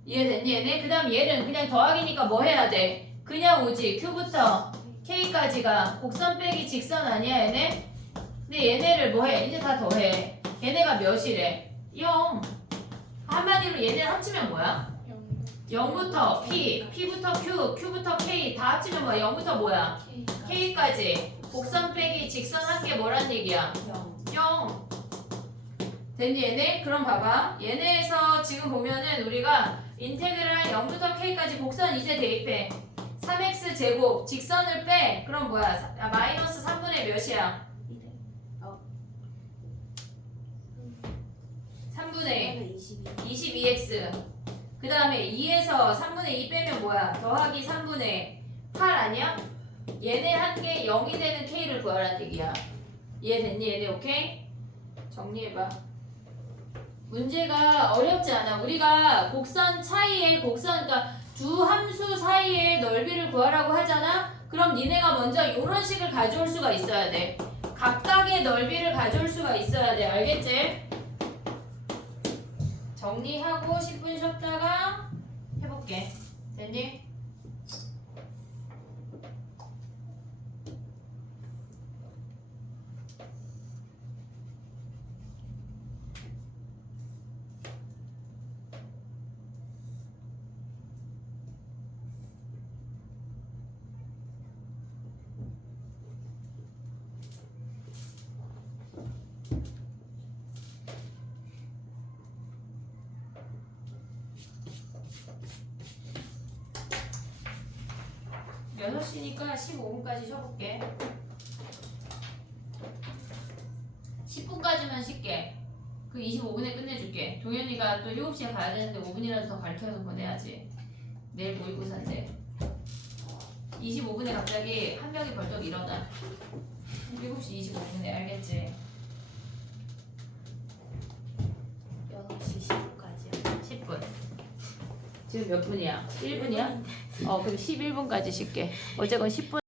이해됐니 얘네? 그 다음 얘는 그냥 더하기니까 뭐 해야 돼? 그냥 오지. Q부터 K까지가 곡선 빼기 직선 아니야 얘네? 근데 얘네를 뭐해? 이제 다 더해. 얘네가 몇이래? 0. 한마디로 얘네를 합치면 뭐야? 0부터 P, P부터 Q, Q부터 K 다 합치면 뭐야? 0부터 뭐야? K까지 곡선 빼기 직선 한 게 뭐란 얘기야? 0. 됐니 얘네? 그럼 봐봐. 얘네에서 지금 보면은 우리가 인테그랄 0부터 K까지 곡선 이제 대입해. 3x 제곱 직선을 빼. 그럼 뭐야? 마이너스 3분의 몇이야? 3분의 22x. 그 다음에 2에서 3분의 2 빼면 뭐야? 더하기 3분의 8 아니야? 얘네 한 개 0이 되는 K를 구하라는 얘기야. 이해됐니 얘네? 오케이? 정리해봐. 문제가 어렵지 않아. 우리가 곡선 차이에 그러니까 두 함수 사이의 넓이를 구하라고 하잖아? 그럼 니네가 먼저 이런 식을 가져올 수가 있어야 돼. 각각의 넓이를 가져올 수가 있어야 돼. 알겠지? 정리하고 10분 쉬었다가 해볼게. 됐니? 여섯 시니까 15분까지 쉬어볼게. 10분까지만 쉴게. 그 25분에 끝내줄게. 동현이가 또 7시에 가야 되는데 5분이라도 더 가르쳐서 보내야지. 내일 모의고사인데. 25분에 갑자기 한 명이 벌떡 일어나. 7시 25분에 알겠지? 6시 10분까지요. 10분. 지금 몇 분이야? 1분이야? 그럼 11분까지 쉴게. 어쨌건 10분.